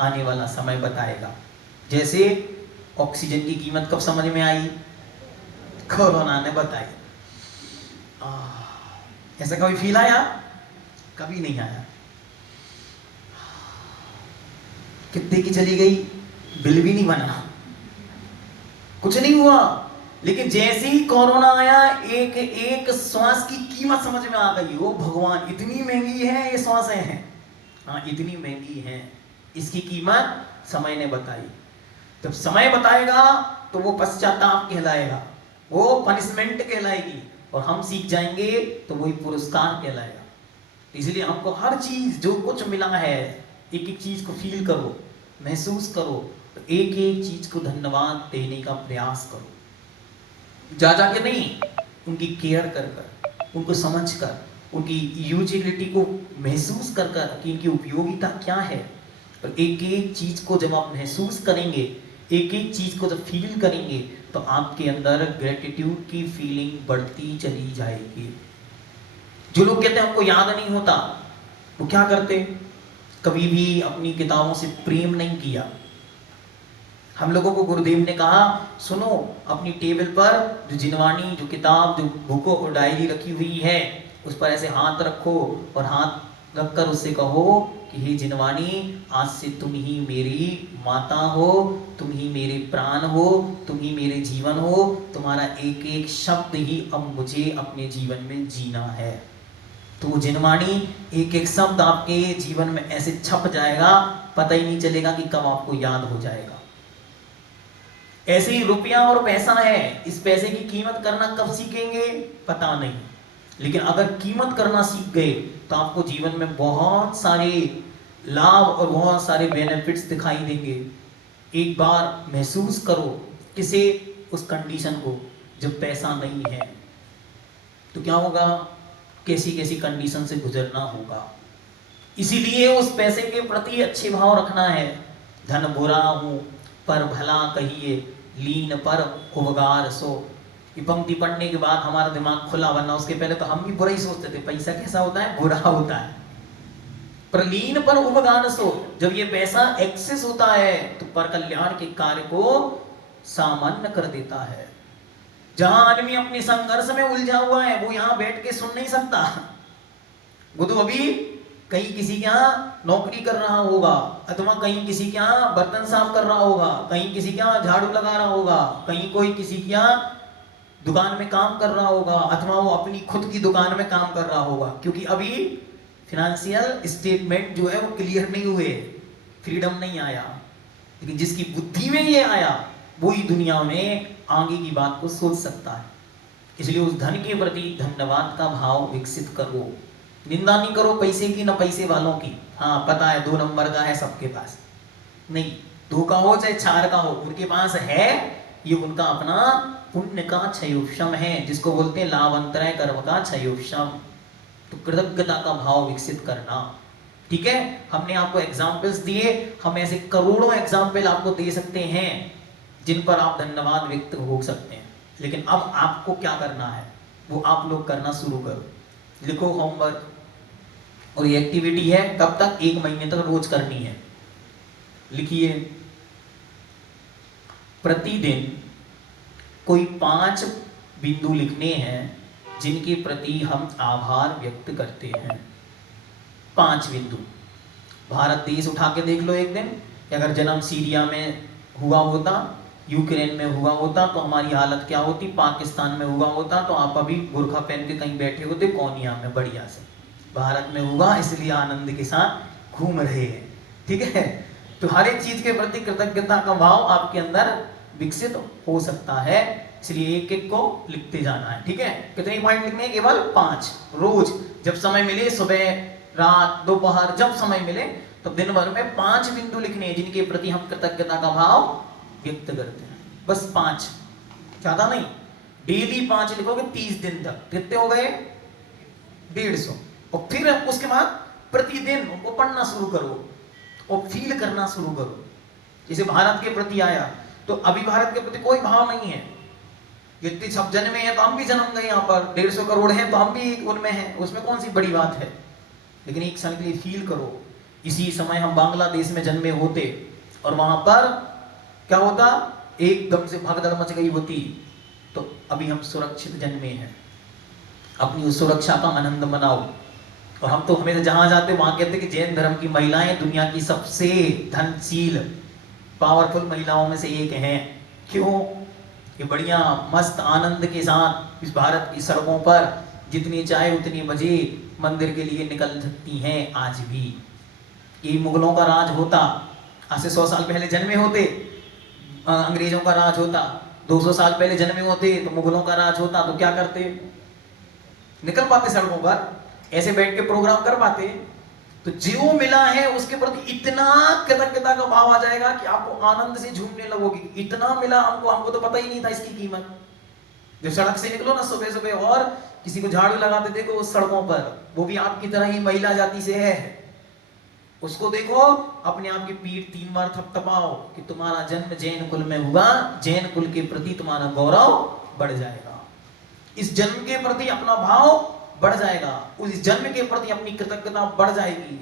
आने वाला समय बताएगा। जैसे ऑक्सीजन की कीमत कब समझ में आई? कोरोना ने बताई। ऐसा कभी फील आया? कभी नहीं आया। कितने की चली गई, बिल भी नहीं बना, कुछ नहीं हुआ। लेकिन जैसे ही कोरोना आया, एक एक श्वास की कीमत समझ में आ गई। ओ भगवान, इतनी महंगी है ये श्वासें हैं। हाँ, इतनी महंगी है, इसकी कीमत समय ने बताई। जब समय बताएगा तो वो पश्चाताप कहलाएगा, वो पनिशमेंट कहलाएगी, और हम सीख जाएंगे तो वही पुरस्कार कहलाएगा। इसलिए हमको हर चीज जो कुछ मिला है, एक एक चीज को फील करो, महसूस करो, तो एक एक चीज को धन्यवाद देने का प्रयास करो। जा जाके नहीं, उनकी केयर कर कर, उनको समझ कर, उनकी यूटिलिटी को महसूस कर कर कि इनकी उपयोगिता क्या है। और एक एक चीज को जब आप महसूस करेंगे, एक एक चीज को जब फील करेंगे, तो आपके अंदर ग्रेटिट्यूड की फीलिंग बढ़ती चली जाएगी। जो लोग कहते हैं हमको याद नहीं होता, वो क्या करते? कभी भी अपनी किताबों से प्रेम नहीं किया। हम लोगों को गुरुदेव ने कहा, सुनो, अपनी टेबल पर जो जिनवाणी, जो किताब, जो बुक और डायरी रखी हुई है, उस पर ऐसे हाथ रखो और हाथ रखकर उससे कहो कि हे जिनवाणी, आज से तुम ही मेरी माता हो, तुम ही मेरे प्राण हो, तुम ही मेरे जीवन हो, तुम्हारा एक एक शब्द ही अब मुझे अपने जीवन में जीना है। तो वो जिनवाणी, एक एक शब्द आपके जीवन में ऐसे छप जाएगा, पता ही नहीं चलेगा कि कब आपको याद हो जाएगा। ऐसे ही रुपया और पैसा है, इस पैसे की कीमत करना कब सीखेंगे पता नहीं, लेकिन अगर कीमत करना सीख गए तो आपको जीवन में बहुत सारे लाभ और बहुत सारे बेनिफिट्स दिखाई देंगे। एक बार महसूस करो किसे, उस कंडीशन को जब पैसा नहीं है तो क्या होगा, कैसी कैसी कंडीशन से गुजरना होगा। इसीलिए उस पैसे के प्रति अच्छे भाव रखना है। धन बुरा हूं पर भला कहिए, लीन पर उपकार सो। ये पंक्ति पढ़ने के बाद हमारा दिमाग खुला, वरना उसके पहले तो हम भी बुरा ही सोचते थे, पैसा कैसा होता है, बुरा होता है। पर लीन पर उपकार सो, जब ये पैसा एक्सेस होता है तो पर कल्याण के कार्य को सामान्य कर देता है। जहां आदमी अपने संघर्ष में उलझा हुआ है, वो यहां बैठ के सुन नहीं सकता। वो तो अभी कहीं किसी के यहाँ नौकरी कर रहा होगा, अथवा कहीं किसी के यहाँ बर्तन साफ कर रहा होगा, कहीं किसी के यहाँ झाड़ू लगा रहा होगा, कहीं कोई किसी के यहाँ दुकान में काम कर रहा होगा, अथवा वो अपनी खुद की दुकान में काम कर रहा होगा। क्योंकि अभी फिनेंशियल स्टेटमेंट जो है वो क्लियर नहीं हुए, फ्रीडम नहीं आया। लेकिन जिसकी बुद्धि में ये आया, वो ही दुनिया में आगे की बात को सोच सकता है। इसलिए उस धन के प्रति धन्यवाद का भाव विकसित करो। निंदा नहीं करो पैसे की, ना पैसे वालों की। हाँ पता है 2 नंबर का है सबके पास, नहीं, 2 का हो चाहे 4 का हो, उनके पास है, ये उनका अपना पुण्य का क्षयोक्षम है, जिसको बोलते हैं लाभांतरय कर्म का क्षयोक्षम। तो कृतज्ञता का भाव विकसित करना, ठीक है, हमने आपको एग्जाम्पल्स दिए, हम ऐसे करोड़ों एग्जाम्पल आपको दे सकते हैं जिन पर आप धन्यवाद व्यक्त हो सकते हैं। लेकिन अब आपको क्या करना है वो आप लोग करना शुरू करो। लिखो होमवर्क, और ये एक्टिविटी है कब तक, 1 महीने तक रोज करनी है। लिखिए, प्रतिदिन कोई 5 बिंदु लिखने हैं जिनके प्रति हम आभार व्यक्त करते हैं। 5 बिंदु। भारत देश उठा के देख लो एक दिन, कि अगर जन्म सीरिया में हुआ होता, यूक्रेन में हुआ होता तो हमारी हालत क्या होती, पाकिस्तान में हुआ होता तो आप अभी बुर्खा पहन के कहीं बैठे होते कोनिया में बढ़िया से। भारत में हुआ इसलिए आनंद के साथ घूम रहे हैं, ठीक है। तो हर एक चीज के प्रति कृतज्ञता का भाव आपके अंदर विकसित हो सकता है, इसलिए एक एक को लिखते जाना है, ठीक है। कितने पॉइंट लिखने हैं, केवल 5। रोज जब समय मिले, सुबह रात दोपहर जब समय मिले, तो दिन भर में 5 बिंदु लिखने हैं जिनके प्रति हम कृतज्ञता का भाव व्यक्त करते हैं। बस 5, ज्यादा नहीं। डेली 5 लिखोगे 30 दिन तक, कितने हो गए, 150। और फिर उसके बाद प्रतिदिन उनको पढ़ना शुरू करो और फील करना शुरू करो। जैसे भारत के प्रति आया, तो अभी भारत के प्रति कोई भाव नहीं है, इतनी सब जन्मे हैं तो हम भी जन्म गए, यहाँ पर 150 करोड़ हैं तो हम भी उनमें हैं, उसमें कौन सी बड़ी बात है। लेकिन एक क्षण के लिए फील करो, इसी समय हम बांग्लादेश में जन्मे होते और वहां पर क्या होता, एकदम से भगदड़ मच गई होती, तो अभी हम सुरक्षित जन्मे हैं। अपनी उस सुरक्षा का आनंद मनाओ। और हम तो हमें जहां जाते वहां कहते कि जैन धर्म की महिलाएं दुनिया की सबसे धनशील पावरफुल महिलाओं में से एक हैं। क्यों, ये बढ़िया मस्त आनंद के साथ इस भारत की सड़कों पर जितनी चाहे उतनी बजे मंदिर के लिए निकल सकती हैं आज भी। ये मुगलों का राज होता, आज से 100 साल पहले जन्मे होते, अंग्रेजों का राज होता, 200 साल पहले जन्मे होते तो मुगलों का राज होता, तो क्या करते, निकल पाते सड़कों पर, ऐसे बैठ के प्रोग्राम कर पाते। तो जो मिला है उसके प्रति इतना कृतज्ञता का भाव आ जाएगा कि आपको आनंद से झूमने लगोगे। इतना मिला हमको तो पता ही नहीं था इसकी कीमत। जब सड़क से निकलो ना सुबह सुबह और किसी को झाड़ू लगाते देखो उस सड़कों पर, वो भी आपकी तरह ही महिला जाति से है, उसको देखो, अपने आप की पीठ 3 बार थपथपाओ कि तुम्हारा जन्म जैन कुल में हुआ, जैन कुल के प्रति तुम्हारा गौरव बढ़ जाएगा, इस जन्म के प्रति अपना भाव बढ़ जाएगा, उस जन्म के प्रति अपनी कृतज्ञता बढ़ जाएगी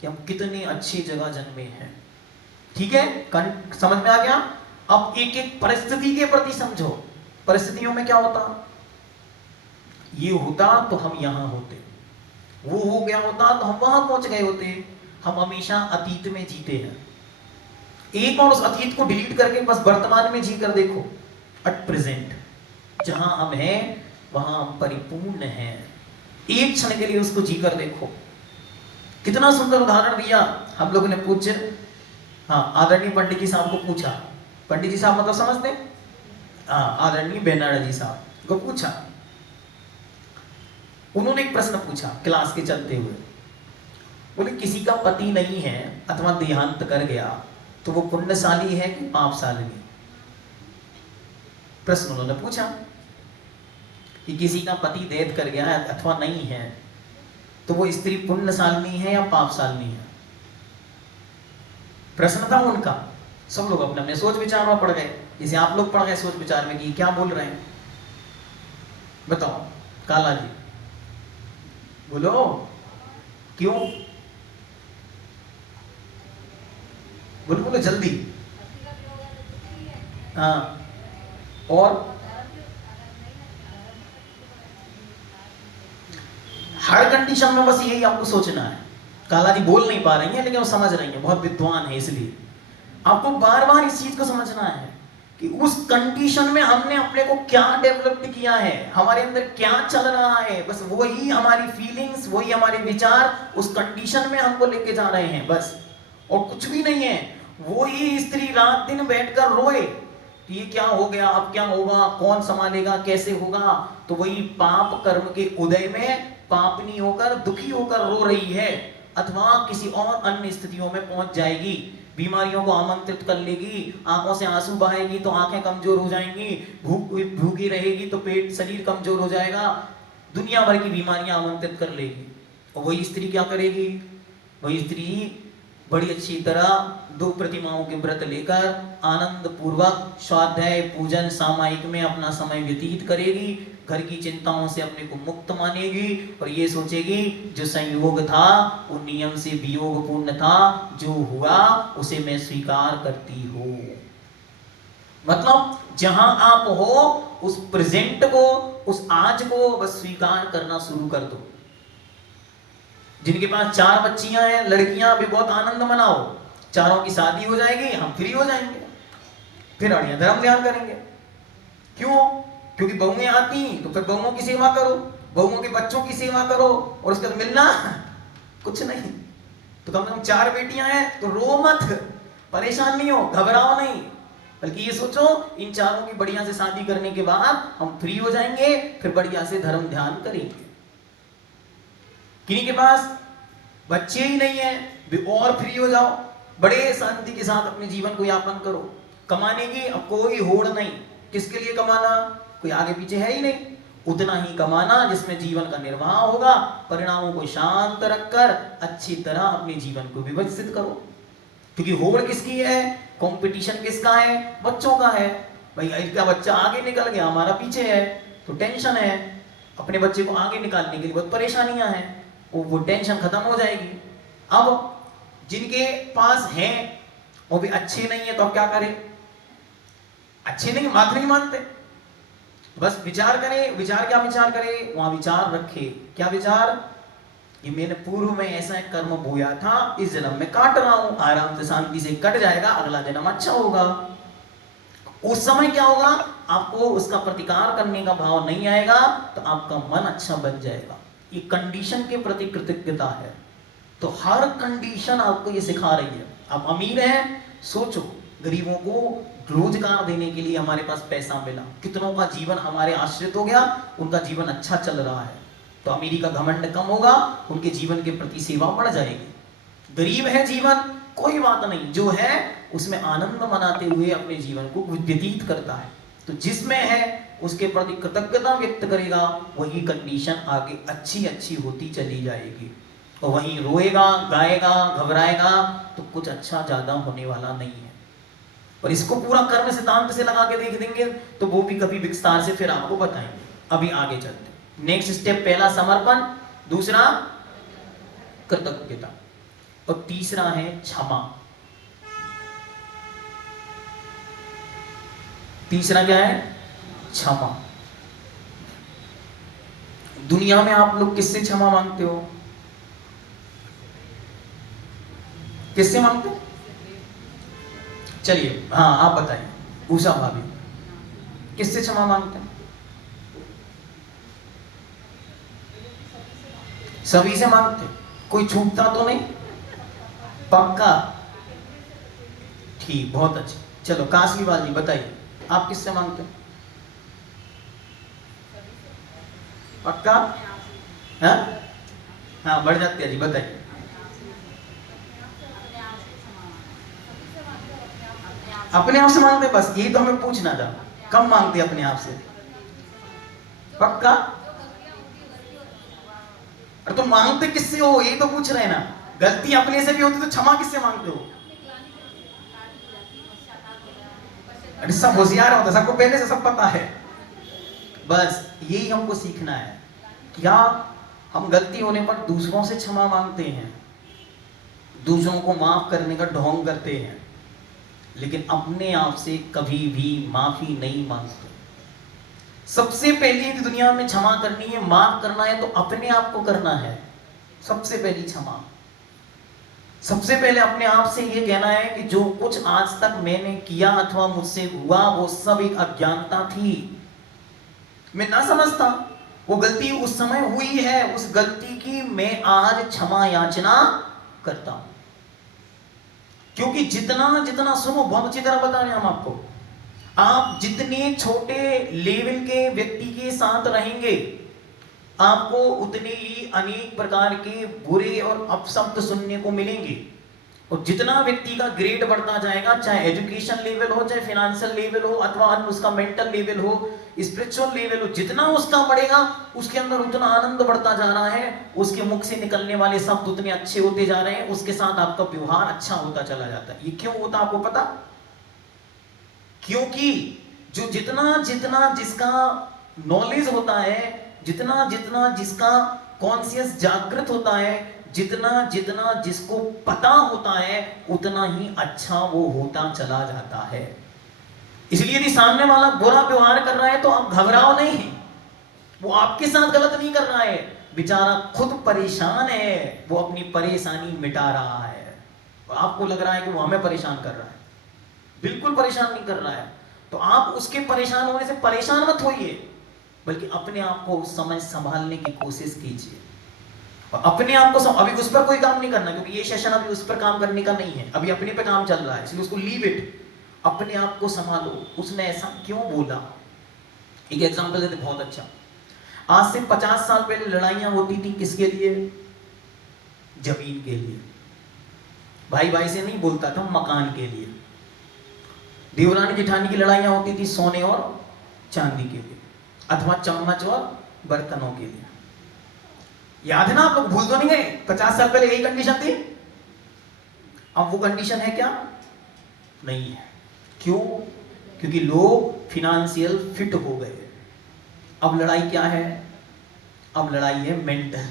कि हम कितनी अच्छी जगह जन्मे हैं। ठीक है, समझ में आ गया। अब एक एक परिस्थिति के प्रति समझो, परिस्थितियों में क्या होता, ये होता तो हम यहां होते, वो हो गया होता तो हम वहां पहुंच गए होते। हम हमेशा अतीत में जीते हैं, एक और उस अतीत को डिलीट करके बस वर्तमान में जी कर देखो, एट प्रेजेंट जहां हम हैं वहां हम परिपूर्ण हैं। एक क्षण के लिए उसको जी कर देखो। कितना सुंदर उदाहरण दिया हम लोगों ने। पूज्य आदरणीय पंडित जी साहब को पूछा, पंडित जी साहब मतलब समझते, आदरणीय बेनार्ड जी साहब को पूछा, उन्होंने एक प्रश्न पूछा क्लास के चलते हुए, बोले किसी का पति नहीं है अथवा देहांत कर गया तो वो पुण्यशाली है कि पापशाली। प्रश्न उन्होंने पूछा कि किसी का पति देह कर गया है अथवा नहीं है तो वो स्त्री पुण्यशालिनी है या पापशालिनी है। प्रश्न था उनका। सब लोग अपने अपने सोच विचार में पड़ गए, जैसे आप लोग पड़ गए सोच विचार में कि क्या बोल रहे हैं। बताओ काला जी, बोलो क्यों, बोलो बोलो जल्दी। हाँ, और हर कंडीशन में बस यही आपको सोचना है। काला जी बोल नहीं पा रही है लेकिन वो समझ रही है, बहुत विद्वान है, इसलिए आपको बार बार इस चीज को समझना है कि उस कंडीशन में हमने अपने को क्या डेवलप किया है, हमारे अंदर क्या चल रहा है, बस वही हमारी फीलिंग्स, वही हमारे विचार उस कंडीशन में हमको लेके जा रहे हैं बस, और कुछ भी नहीं है। वही स्त्री रात दिन बैठकर रोए कि ये क्या हो गया, अब क्या होगा, कौन संभालेगा, कैसे होगा, तो वही पाप कर्म के उदय में पापनी होकर दुखी होकर रो रही है, अथवा किसी और अन्य स्थितियों में पहुंच जाएगी, बीमारियों को आमंत्रित कर लेगी, आंखों से आंसू बहाएगी तो आंखें कमजोर हो जाएंगी, भूखी रहेगी तो पेट शरीर कमजोर हो जाएगा, दुनिया भर की बीमारियां आमंत्रित कर लेगी। और वही स्त्री क्या करेगी, वही स्त्री बड़ी अच्छी तरह 2 प्रतिमाओं के व्रत लेकर आनंद पूर्वक स्वाध्याय पूजन सामायिक में अपना समय व्यतीत करेगी, घर की चिंताओं से अपने को मुक्त मानेगी और ये सोचेगी जो संयोग था वो नियम से वियोग पूर्ण था, जो हुआ उसे मैं स्वीकार करती हूँ। मतलब जहां आप हो उस प्रेजेंट को, उस आज को बस स्वीकार करना शुरू कर दो। जिनके पास 4 बच्चियां हैं, लड़कियां भी बहुत आनंद मनाओ, चारों की शादी हो जाएगी, हम फ्री हो जाएंगे, फिर अड़िया धर्म ध्यान करेंगे। क्यों? क्योंकि बहुएं आती तो फिर बहुओं की सेवा करो, बहुओं के बच्चों की सेवा करो और उसके बाद मिलना कुछ नहीं। तो कम से कम 4 बेटियां हैं तो रो मत, परेशान नहीं हो, घबराओ नहीं, बल्कि ये सोचो इन चारों की बढ़िया से शादी करने के बाद हम फ्री हो जाएंगे, फिर बढ़िया से धर्म ध्यान करेंगे। किन्हीं के पास बच्चे ही नहीं है भी और फ्री हो जाओ, बड़े शांति के साथ अपने जीवन को यापन करो। कमाने की अब कोई होड़ नहीं, किसके लिए कमाना, कोई आगे पीछे है ही नहीं, उतना ही कमाना जिसमें जीवन का निर्वाह होगा। परिणामों को शांत रखकर अच्छी तरह अपने जीवन को विकसित करो। क्योंकि होड़ किसकी है, कंपटीशन किसका है, बच्चों का है। भाई इसका बच्चा आगे निकल गया, हमारा पीछे है, तो टेंशन है। अपने बच्चे को आगे निकालने के लिए बहुत परेशानियां हैं, वो टेंशन खत्म हो जाएगी। अब जिनके पास हैं वो भी अच्छे नहीं है तो अब क्या करें, अच्छे नहीं, बात नहीं मानते, बस विचार करें। विचार क्या विचार करें, वहां विचार रखे। क्या विचार, कि मैंने पूर्व में ऐसा एक कर्म बोया था, इस जन्म में काट रहा हूं, आराम से शांति से कट जाएगा, अगला जन्म अच्छा होगा। उस समय क्या होगा, आपको उसका प्रतिकार करने का भाव नहीं आएगा, तो आपका मन अच्छा बन जाएगा। ये कंडीशन के प्रति कृतज्ञता है। तो हर कंडीशन आपको ये सिखा रही है। आप अमीर हैं, सोचो गरीबों को रोजगार देने के लिए हमारे पास पैसा मिला, कितनों का जीवन हमारे आश्रित हो गया, उनका जीवन अच्छा चल रहा है, तो अमीरी का घमंड कम होगा, उनके जीवन के प्रति सेवा बढ़ जाएगी। गरीब है जीवन, कोई बात नहीं, जो है उसमें आनंद मनाते हुए अपने जीवन को व्यतीत करता है। तो जिसमें है उसके प्रति कृतज्ञता व्यक्त करेगा, वही कंडीशन आगे अच्छी अच्छी होती चली जाएगी। और वहीं रोएगा, गाएगा, घबराएगा तो कुछ अच्छा ज्यादा होने वाला नहीं है। और इसको पूरा कर्म सिद्धांत से लगा के देख देंगे तो वो भी कभी विस्तार से फिर आपको बताएंगे। अभी आगे चलते। नेक्स्ट स्टेप, पहला समर्पण, दूसरा कृतज्ञता और तीसरा है क्षमा। तीसरा क्या है, क्षमा। दुनिया में आप लोग किससे क्षमा मांगते हो, किससे मांगते हो? चलिए हाँ आप बताइए, उषा भाभी किससे क्षमा मांगते हैं? सभी से मांगते, कोई छूटता तो नहीं? पक्का, ठीक, बहुत अच्छे। चलो कासली वाली बताइए, आप किससे मांगते हैं? पक्का? हाँ हाँ, बढ़ जाती है जी, बताइए। अपने आप से मांगते, बस यही तो हमें पूछना था, कम मांगते अपने आप से? पक्का? अरे तो मांगते किससे हो, यही तो पूछ रहे हैं ना। गलती अपने से भी होती तो क्षमा किससे मांगते हो? अरे सब होशियार होता, सबको पहले से सब पता है। बस यही हमको सीखना है। क्या हम गलती होने पर दूसरों से क्षमा मांगते हैं, दूसरों को माफ करने का ढोंग करते हैं, लेकिन अपने आप से कभी भी माफी नहीं मांगते। सबसे पहली दुनिया में क्षमा करनी है, माफ करना है तो अपने आप को करना है। सबसे पहली क्षमा, सबसे पहले अपने आप से ये कहना है कि जो कुछ आज तक मैंने किया अथवा मुझसे हुआ वो सब एक अज्ञानता थी, मैं ना समझता, वो गलती उस समय हुई है, उस गलती की मैं आज क्षमा याचना करता हूं। क्योंकि जितना जितना, सुनो बहुत अच्छी तरह बता रहे हैं हम आपको, आप जितने छोटे लेवल के व्यक्ति के साथ रहेंगे आपको उतने ही अनेक प्रकार के बुरे और अपशब्द सुनने को मिलेंगे। और जितना व्यक्ति का ग्रेड बढ़ता जाएगा, चाहे एजुकेशन लेवल हो, चाहे फाइनेंशियल लेवल हो, अथवा उसका मेंटल लेवल हो, स्पिरिचुअल लेवल हो, जितना उसका बढ़ेगा उसके अंदर उतना आनंद बढ़ता जा रहा है, उसके मुख से निकलने वाले शब्द उतने अच्छे होते जा रहे हैं, उसके साथ आपका व्यवहार अच्छा होता चला जाता है। ये क्यों होता आपको पता? क्योंकि जो जितना जितना जिसका नॉलेज होता है, जितना जितना जिसका कॉन्शियस जागृत होता है, जितना जितना जिसको पता होता है, उतना ही अच्छा वो होता चला जाता है। इसलिए यदि सामने वाला बुरा व्यवहार कर रहा है तो आप घबराओ नहीं, वो आपके साथ गलत नहीं कर रहा है, बेचारा खुद परेशान है, वो अपनी परेशानी मिटा रहा है। आपको लग रहा है कि वो हमें परेशान कर रहा है, बिल्कुल परेशान नहीं कर रहा है। तो आप उसके परेशान होने से परेशान मत होइए, बल्कि अपने आप को समझ संभालने की कोशिश कीजिए। और अपने आप को अभी उस पर कोई काम नहीं करना, क्योंकि ये सेशन अभी उस पर काम करने का नहीं है, अभी अपने पे काम चल रहा है, इसलिए उसको लीव इट। अपने आप को संभालो, उसने ऐसा क्यों बोला। एक एग्जांपल देते बहुत अच्छा। आज से 50 साल पहले लड़ाइयां होती थी किसके लिए? जमीन के लिए। भाई भाई से नहीं बोलता था, मकान के लिए। देवरानी जेठानी की लड़ाइयां होती थी सोने और चांदी के लिए, अथवा चम्मच और बर्तनों के लिए। याद है ना? आप लोग भूल तो नहीं गए? 50 साल पहले यही कंडीशन थी। अब वो कंडीशन है क्या? नहीं है। क्यों? क्योंकि लोग फिनेंशियल फिट हो गए। अब लड़ाई क्या है? अब लड़ाई है मेंटल,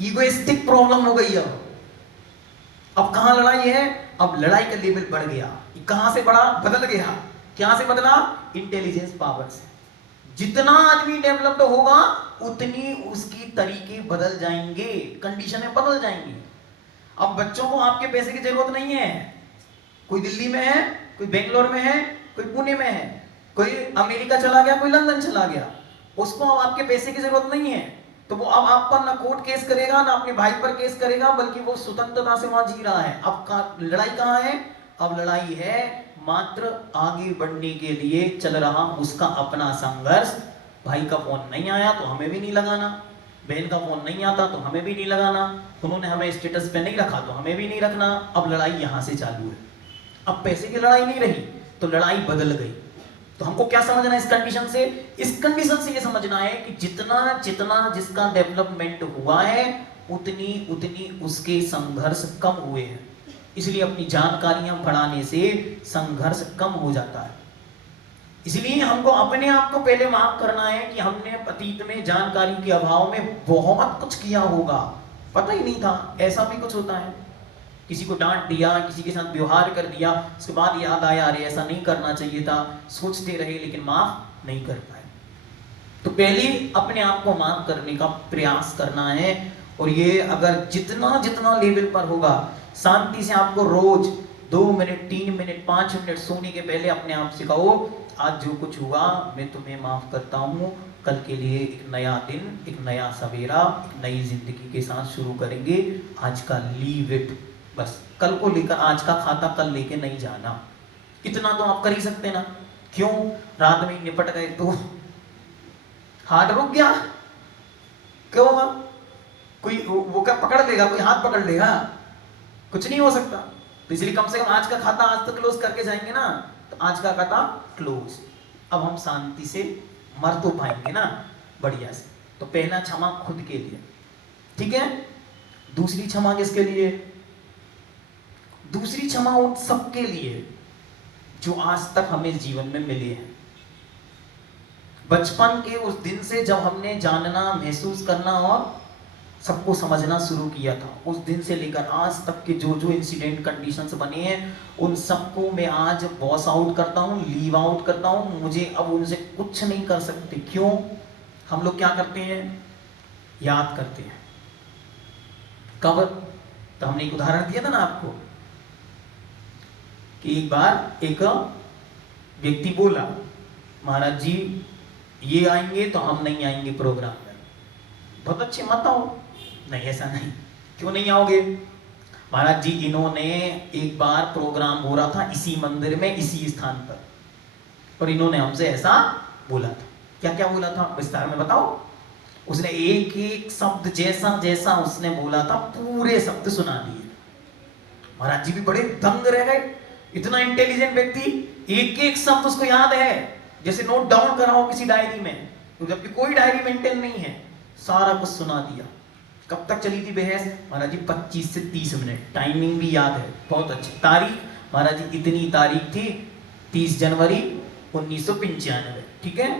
ईगोइस्टिक प्रॉब्लम हो गई। अब कहां लड़ाई है? अब लड़ाई का लेवल बढ़ गया। कहां से बढ़ा? बदल गया। क्या से बदला? इंटेलिजेंस पावर से। जितना आदमी डेवलप्ड होगा उतनी उसकी तरीके बदल जाएंगे, कंडीशनें बदल जाएंगी। अब बच्चों को आपके पैसे की जरूरत नहीं है। कोई दिल्ली में है, कोई बेंगलोर में है, कोई पुणे में है, कोई अमेरिका चला गया, कोई लंदन चला गया, उसको अब आपके पैसे की जरूरत नहीं है। तो वो अब आप पर ना कोर्ट केस करेगा, ना अपने भाई पर केस करेगा, बल्कि वो स्वतंत्रता से वहां जी रहा है। अब लड़ाई कहां है? अब लड़ाई है मात्र आगे बढ़ने के लिए चल रहा उसका अपना संघर्ष। भाई का फोन नहीं आया तो हमें भी नहीं लगाना, बहन का फोन नहीं आता तो हमें भी नहीं लगाना, उन्होंने हमें स्टेटस पे नहीं रखा तो हमें भी नहीं रखना। अब लड़ाई यहां से चालू है। अब पैसे की लड़ाई नहीं रही, तो लड़ाई बदल गई। तो हमको क्या समझना है इस कंडीशन से? इस कंडीशन से ये समझना है कि जितना जितना जिसका डेवलपमेंट हुआ है, उतनी उतनी उसके संघर्ष कम हुए हैं। इसलिए अपनी जानकारियां बढ़ाने से संघर्ष कम हो जाता है। इसलिए हमको अपने आप को पहले माफ करना है कि हमने अतीत में जानकारी के अभाव में बहुत कुछ किया होगा, पता ही नहीं था ऐसा भी कुछ होता है। किसी को डांट दिया, किसी के साथ व्यवहार कर दिया, उसके बाद याद आया अरे ऐसा नहीं करना चाहिए था, सोचते रहे लेकिन माफ नहीं कर पाए। तो पहले अपने आप को माफ करने का प्रयास करना है। और ये अगर जितना जितना लेवल पर होगा, शांति से आपको रोज 2 मिनट 3 मिनट 5 मिनट सोने के पहले अपने आप से कहो, आज जो कुछ हुआ मैं तुम्हें माफ करता हूँ, कल के लिए एक नया दिन, एक नया सवेरा, एक नई जिंदगी के साथ शुरू करेंगे। आज का लीव इट, बस कल को लेकर, आज का खाता कल लेके नहीं जाना। इतना तो आप कर ही सकते ना। क्यों? रात में निपट गए तो हाथ रुक गया, क्या होगा? कोई वो क्या पकड़ लेगा? कोई हाथ पकड़ लेगा? कुछ नहीं हो सकता। तो इसलिए कम से कम आज का खाता आज तक क्लोज करके जाएंगे ना, तो आज का खाता क्लोज। अब हम शांति से मर तो पाएंगे ना बढ़िया से। तो पहला क्षमा खुद के लिए, ठीक है? दूसरी क्षमा किसके लिए? दूसरी क्षमा उन सबके लिए जो आज तक हमें जीवन में मिले हैं। बचपन के उस दिन से जब हमने जानना, महसूस करना और सबको समझना शुरू किया था, उस दिन से लेकर आज तक के जो जो इंसिडेंट कंडीशंस बने हैं, उन सबको मैं आज बॉस आउट करता हूँ, लीव आउट करता हूँ। मुझे अब उनसे कुछ नहीं कर सकते। क्यों? हम लोग क्या करते हैं? याद करते हैं। कब? तो हमने एक उदाहरण दिया था ना आपको कि एक बार एक व्यक्ति बोला, महाराज जी ये आएंगे तो हम नहीं आएंगे प्रोग्राम में। बहुत अच्छे, मत आओ। नहीं, ऐसा नहीं। क्यों नहीं आओगे? महाराज जी इन्होंने एक बार प्रोग्राम हो रहा था इसी मंदिर में, इसी स्थान पर, और इन्होंने हमसे ऐसा बोला था। क्या क्या बोला था विस्तार में बताओ। उसने एक एक शब्द जैसा जैसा उसने बोला था पूरे शब्द सुना दिए। महाराज जी भी बड़े दंग रह गए, इतना इंटेलिजेंट व्यक्ति, एक एक शब्द उसको याद है जैसे नोट डाउन करा हो किसी डायरी में, तो जबकि कोई डायरी मेंटेन नहीं है, सारा कुछ सुना दिया। कब तक चली थी बहस? महाराज जी 25 से 30 मिनट, टाइमिंग भी याद है, बहुत अच्छी तारीख। महाराज जी इतनी तारीख थी 30 जनवरी 1995, ठीक है,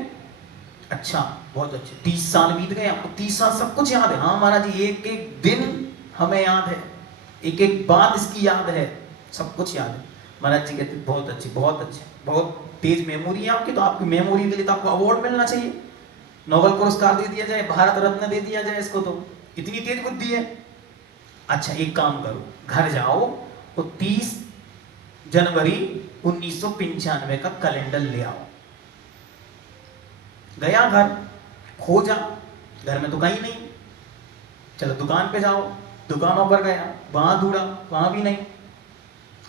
अच्छा बहुत अच्छे, 30 साल बीत गए, आपको 30 साल सब कुछ याद है? हाँ महाराज जी, एक एक दिन हमें याद है, एक एक बात इसकी याद है, सब कुछ याद है। महाराज जी कहते बहुत अच्छी, बहुत अच्छे, बहुत तेज मेमोरी है आपकी, तो आपकी मेमोरी के लिए तो आपको अवार्ड मिलना चाहिए, नोबेल पुरस्कार दे दिया जाए, भारत रत्न दे दिया जाए इसको, तो इतनी तेज बुद्धि है। अच्छा एक काम करो, घर जाओ तो 30 जनवरी 1995 का कैलेंडर ले आओ। गया घर, खोजा, घर में तो कहीं नहीं, चलो दुकान पे जाओ, दुकानों पर गया, वहां ढूंढा, वहां भी नहीं।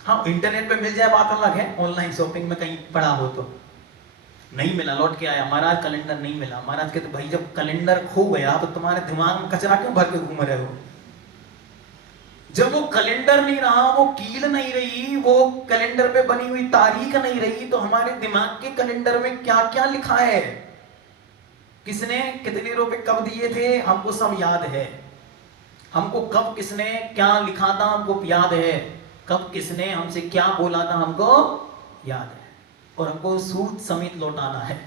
हाँ इंटरनेट पे मिल जाए बात अलग है, ऑनलाइन शॉपिंग में कहीं पड़ा हो तो नहीं मिला, लौट के आया, महाराज कैलेंडर नहीं मिला। महाराज कहते भाई जब कैलेंडर खो गया तो तुम्हारे दिमाग में कचरा क्यों भर के घूम रहे हो? जब वो कैलेंडर नहीं रहा, वो कील नहीं रही, वो कैलेंडर पे बनी हुई तारीख नहीं रही, तो हमारे दिमाग के कैलेंडर में क्या क्या लिखा है, किसने कितने रुपए कब दिए थे, हमको सब याद है। हमको कब किसने क्या लिखा था हमको याद है, कब किसने हमसे क्या बोला था हमको याद है, और हमको सूद समेत लौटाना है।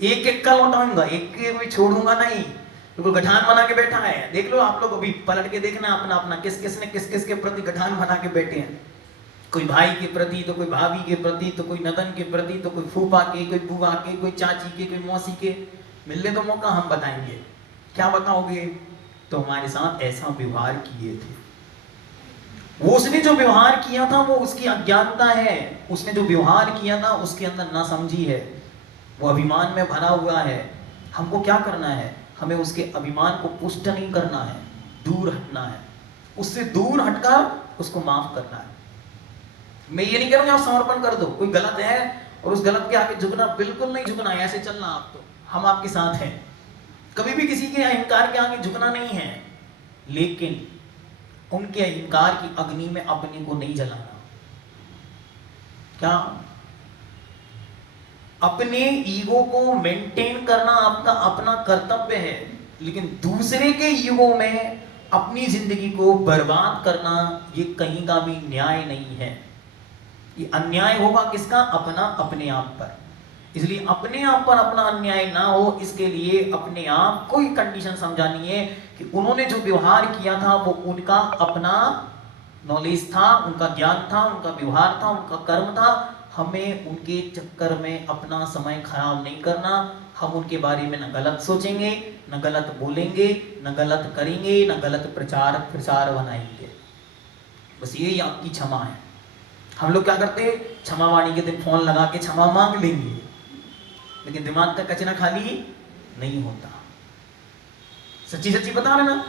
एक एक का लौटाऊंगा, एक एक भी छोड़ूंगा नहीं, बिल्कुल गठान बना के बैठा है। देख लो आप लोग, अभी पलट के देखना अपना अपना, किस किस ने किस किस के प्रति गठान बना के बैठे हैं। कोई भाई के प्रति, तो कोई भाभी के प्रति, तो कोई नदन के प्रति, तो कोई फूफा के, कोई बुआ के, कोई चाची के, कोई मौसी के। मिलने तो मौका हम बताएंगे, क्या बताओगे? तो हमारे साथ ऐसा व्यवहार किए थे। वो उसने जो व्यवहार किया था वो उसकी अज्ञानता है, उसने जो व्यवहार किया था उसके अंदर ना समझी है, वो अभिमान में भरा हुआ है। हमको क्या करना है? हमें उसके अभिमान को पुष्ट नहीं करना है, दूर हटना है, उससे दूर हटकर उसको माफ करना है। मैं ये नहीं कह रहा हूं आप समर्पण कर दो, कोई गलत है और उस गलत के आगे झुकना, बिल्कुल नहीं झुकना है, ऐसे चलना आप, तो हम आपके साथ हैं, कभी भी किसी के अहंकार के आगे झुकना नहीं है, लेकिन उनके अहंकार की अग्नि में अपने को नहीं जलाना। क्या? अपने ईगो को मेंटेन करना आपका अपना कर्तव्य है, लेकिन दूसरे के ईगो में अपनी जिंदगी को बर्बाद करना ये कहीं का भी न्याय नहीं है। ये अन्याय होगा किसका? अपना, अपने आप पर। इसलिए अपने आप पर अपना अन्याय ना हो, इसके लिए अपने आप को ही कंडीशन समझानी है कि उन्होंने जो व्यवहार किया था वो उनका अपना नॉलेज था, उनका ज्ञान था, उनका व्यवहार था, उनका कर्म था। हमें उनके चक्कर में अपना समय खराब नहीं करना। हम उनके बारे में न गलत सोचेंगे, न गलत बोलेंगे, न गलत करेंगे, न गलत प्रचार बनाएंगे। बस यही आपकी क्षमा है। हम लोग क्या करते हैं? क्षमा वाणी के दिन फोन लगा के क्षमा मांग लेंगे, लेकिन दिमाग का कचरा खाली नहीं होता। सच्ची सच्ची बता रहे ना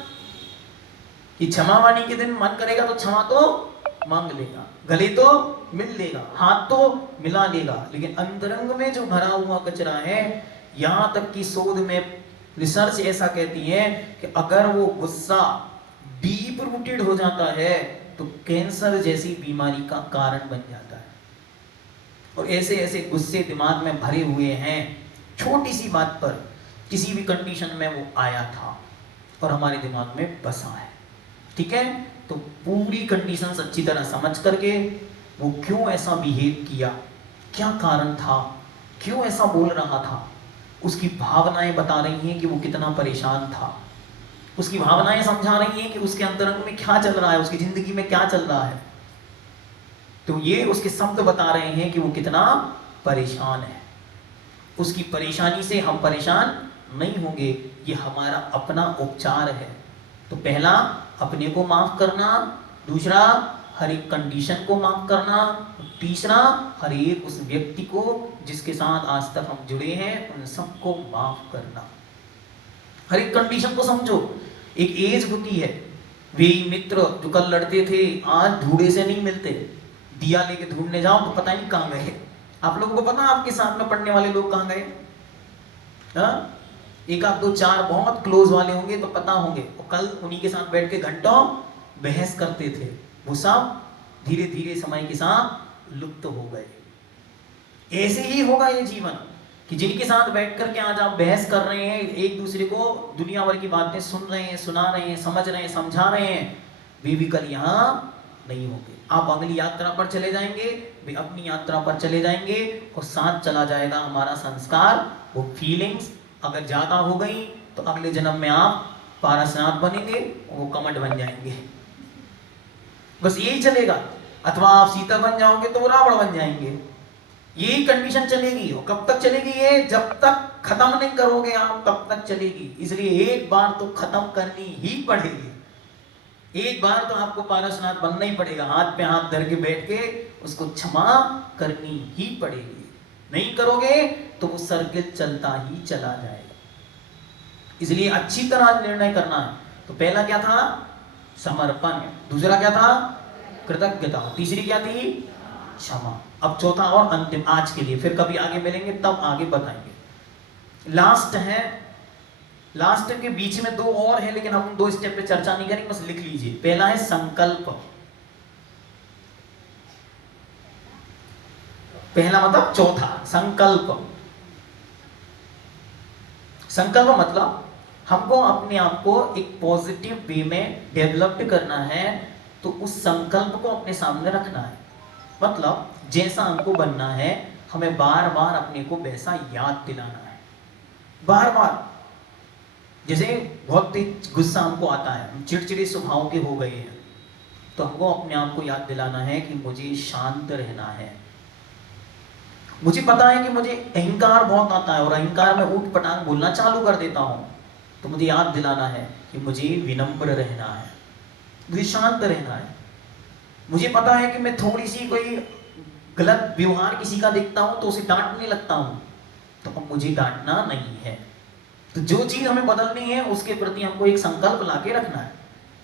कि क्षमा वाणी के दिन मन करेगा तो क्षमा तो मांग लेगा, गले तो मिल लेगा, हाथ तो मिला लेगा, लेकिन अंतरंग में जो भरा हुआ कचरा है, यहां तक कि शोध में रिसर्च ऐसा कहती है कि अगर वो गुस्सा डीप रूटेड हो जाता है तो कैंसर जैसी बीमारी का कारण बन जाता है। और ऐसे ऐसे गुस्से दिमाग में भरे हुए हैं, छोटी सी बात पर किसी भी कंडीशन में वो आया था और हमारे दिमाग में बसा है। ठीक है, तो पूरी कंडीशन अच्छी तरह समझ करके वो क्यों ऐसा बिहेव किया, क्या कारण था, क्यों ऐसा बोल रहा था, उसकी भावनाएं बता रही हैं कि वो कितना परेशान था, उसकी भावनाएं समझा रही हैं कि उसके अंतरंग में क्या चल रहा है, उसकी जिंदगी में क्या चल रहा है। तो ये उसके शब्द बता रहे हैं कि वो कितना परेशान है। उसकी परेशानी से हम परेशान नहीं होंगे, ये हमारा अपना उपचार है। तो पहला अपने को माफ करना, दूसरा हर एक कंडीशन को माफ करना, तीसरा हर एक उस व्यक्ति को जिसके साथ आज तक हम जुड़े हैं उन सबको माफ करना। हर एक कंडीशन को समझो। एक एज होती है, वे मित्र जो कल लड़ते थे आज धूड़े से नहीं मिलते, दिया लेके ढूंढने जाओ तो पता नहीं कहां गए। आप लोगों को पता आपके साथ में पढ़ने वाले लोग कहां गए? एक आध दो चार बहुत क्लोज वाले होंगे तो पता होंगे, वो कल उन्हीं के साथ बैठ के घंटों बहस करते थे, वो सब धीरे धीरे समय के साथ लुप्त हो गए। ऐसे ही होगा ये जीवन कि जिनके साथ बैठ करके आज आप बहस कर रहे हैं, एक दूसरे को दुनिया भर की बातें सुन रहे हैं, सुना रहे हैं, समझ रहे हैं, समझा रहे हैं, वे भी कल यहाँ नहीं होंगे। आप अगली यात्रा पर चले जाएंगे, वे अपनी यात्रा पर चले जाएंगे, और साथ चला जाएगा हमारा संस्कार, वो फीलिंग्स। अगर ज्यादा हो गई तो अगले जन्म में आप पारसनाथ बनेंगे, वो कमट बन जाएंगे, बस यही चलेगा। अथवा आप सीता बन जाओगे तो वो रावण बन जाएंगे। यही कंडीशन चलेगी। और कब तक चलेगी ये? जब तक खत्म नहीं करोगे आप तब तक चलेगी। इसलिए एक बार तो खत्म करनी ही पड़ेगी। एक बार तो आपको पारसनाथ बनना ही पड़ेगा। हाथ पे हाथ धर के बैठ के उसको क्षमा करनी ही पड़ेगी। नहीं करोगे तो वो सर्किल चलता ही चला जाएगा। इसलिए अच्छी तरह निर्णय करना है। तो पहला क्या था? समर्पण। दूसरा क्या था? कृतज्ञता। तीसरी क्या थी? क्षमा। अब चौथा और अंतिम आज के लिए, फिर कभी आगे मिलेंगे तब आगे बताएंगे। लास्ट है, लास्ट के बीच में दो और है, लेकिन हम 2 स्टेप पे चर्चा नहीं करेंगे, बस लिख लीजिए। पहला है संकल्प। पहला मतलब चौथा, संकल्प। संकल्प मतलब हमको अपने आप को एक पॉजिटिव वे में डेवलप करना है, तो उस संकल्प को अपने सामने रखना है। मतलब जैसा हमको बनना है, हमें बार बार अपने को वैसा याद दिलाना है, बार बार। जैसे बहुत तेज गुस्सा हमको आता है, हम चिड़चिड़े स्वभाव के हो गए हैं, तो हमको अपने आप को याद दिलाना है कि मुझे शांत रहना है। मुझे पता है कि मुझे अहंकार बहुत आता है और अहंकार में ऊट पटांग बोलना चालू कर देता हूं, तो मुझे याद दिलाना है कि मुझे विनम्र रहना है, मुझे शांत रहना है। मुझे पता है कि मैं थोड़ी सी कोई गलत व्यवहार किसी का देखता हूं तो उसे डांटने लगता हूं, तो अब मुझे डांटना नहीं है। तो जो चीज हमें बदलनी है उसके प्रति हमको एक संकल्प लाके रखना है।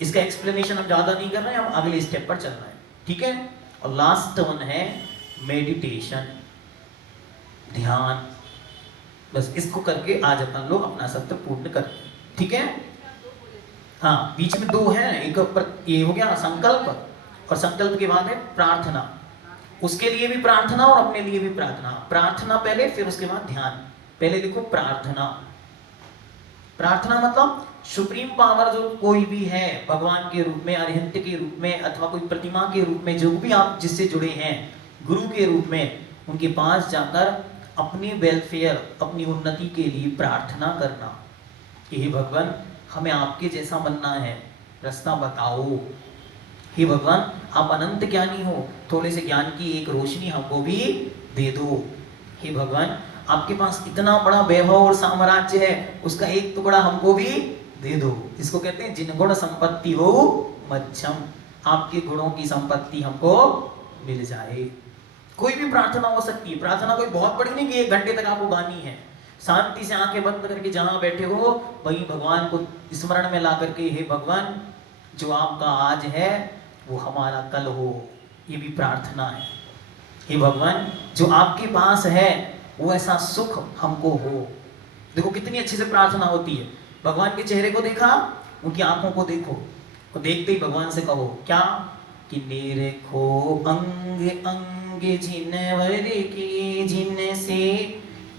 इसका एक्सप्लेनेशन हम ज्यादा नहीं कर रहे हैं, हम अगले स्टेप पर चल रहे हैं, ठीक है। और लास्ट वन है मेडिटेशन, ध्यान। बस इसको करके आज अपन लोग अपना सत्र पूर्ण करें, ठीक है। हाँ, बीच में 2 है, एक ये हो गया संकल्प, और संकल्प के बाद है प्रार्थना। उसके लिए भी प्रार्थना और अपने लिए भी प्रार्थना। प्रार्थना पहले, फिर उसके बाद ध्यान। पहले लिखो प्रार्थना। प्रार्थना मतलब सुप्रीम पावर जो कोई भी है, भगवान के रूप में, अरिहंत के रूप में, अथवा कोई प्रतिमा के रूप में, जो भी आप जिससे जुड़े हैं, गुरु के रूप में, उनके पास जाकर अपनी वेलफेयर, अपनी उन्नति के लिए प्रार्थना करना कि हे भगवान, हमें आपके जैसा बनना है, रास्ता बताओ। हे भगवान, आप अनंत ज्ञानी हो, थोड़े से ज्ञान की एक रोशनी हमको भी दे दो। हे भगवान, आपके पास इतना बड़ा वैभव और साम्राज्य है, उसका एक टुकड़ा हमको भी दे दो। इसको कहते हैं जिन गुण संपत्ति हो मध्यम, आपके गुणों की संपत्ति हमको मिल जाए। कोई भी प्रार्थना हो सकती है। प्रार्थना कोई बहुत बड़ी नहीं कि 1 घंटे तक आपको गानी है। शांति से आंखें बंद करके जहां बैठे हो वही भगवान को स्मरण में ला करके, हे भगवान, जो आपका आज है वो हमारा कल हो, ये भी प्रार्थना है। हे भगवान, जो आपके पास है वो ऐसा सुख हमको हो। देखो कितनी अच्छी से प्रार्थना होती है। भगवान के चेहरे को देखा, उनकी आंखों को देखो, और देखते ही भगवान से कहो क्या कि निरखो अंग अंग जिनवर की, जिनसे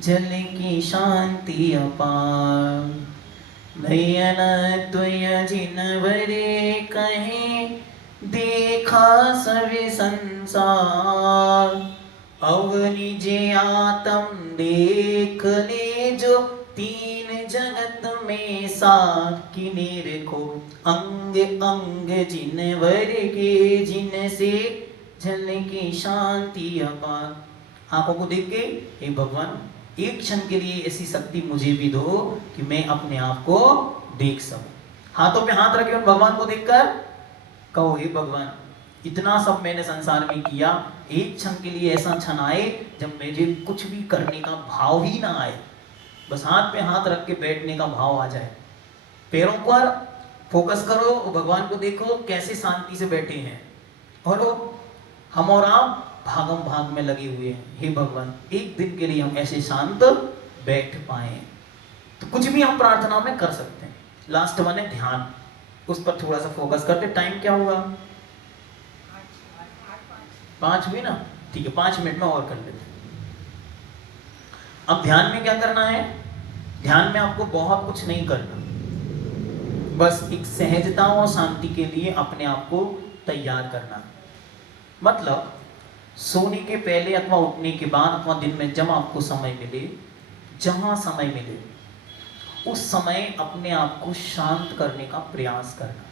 जल की शांति अपार, नयन त्वय जिनवर कहे देखा सवे संसार, अवनिजे आत्म देख ले जो 3 जगत में सार, कि निरखो अंग अंग जिनवर के, जिनसे जल की शांति अपार। आंखों को देख के, हे भगवान, एक क्षण के लिए ऐसी शक्ति मुझे भी दो कि मैं अपने आप को देख सकूं। हाथों पे हाथ रखे उन भगवान को देखकर कहो, हे भगवान, इतना सब मैंने संसार में किया, एक क्षण के लिए ऐसा क्षण आए जब मुझे कुछ भी करने का भाव ही ना आए, बस हाथ पे हाथ रख के बैठने का भाव आ जाए। पैरों पर फोकस करो, भगवान को देखो कैसे शांति से बैठे हैं, और हम और आप भागम भाग में लगे हुए हैं। हे भगवान, एक दिन के लिए हम ऐसे शांत बैठ पाए। तो कुछ भी हम प्रार्थना में कर सकते हैं। लास्ट वन है ध्यान, उस पर थोड़ा सा फोकस करते। टाइम क्या हुआ? 5 हुए ना, ठीक है, 5 मिनट में और कर लेते हैं। अब ध्यान में क्या करना है, ध्यान में आपको बहुत कुछ नहीं करना, बस एक सहजता और शांति के लिए अपने आप को तैयार करना। मतलब सोने के पहले अथवा उठने के बाद अथवा दिन में जब आपको समय मिले, जहां समय मिले, उस समय अपने आप को शांत करने का प्रयास करना।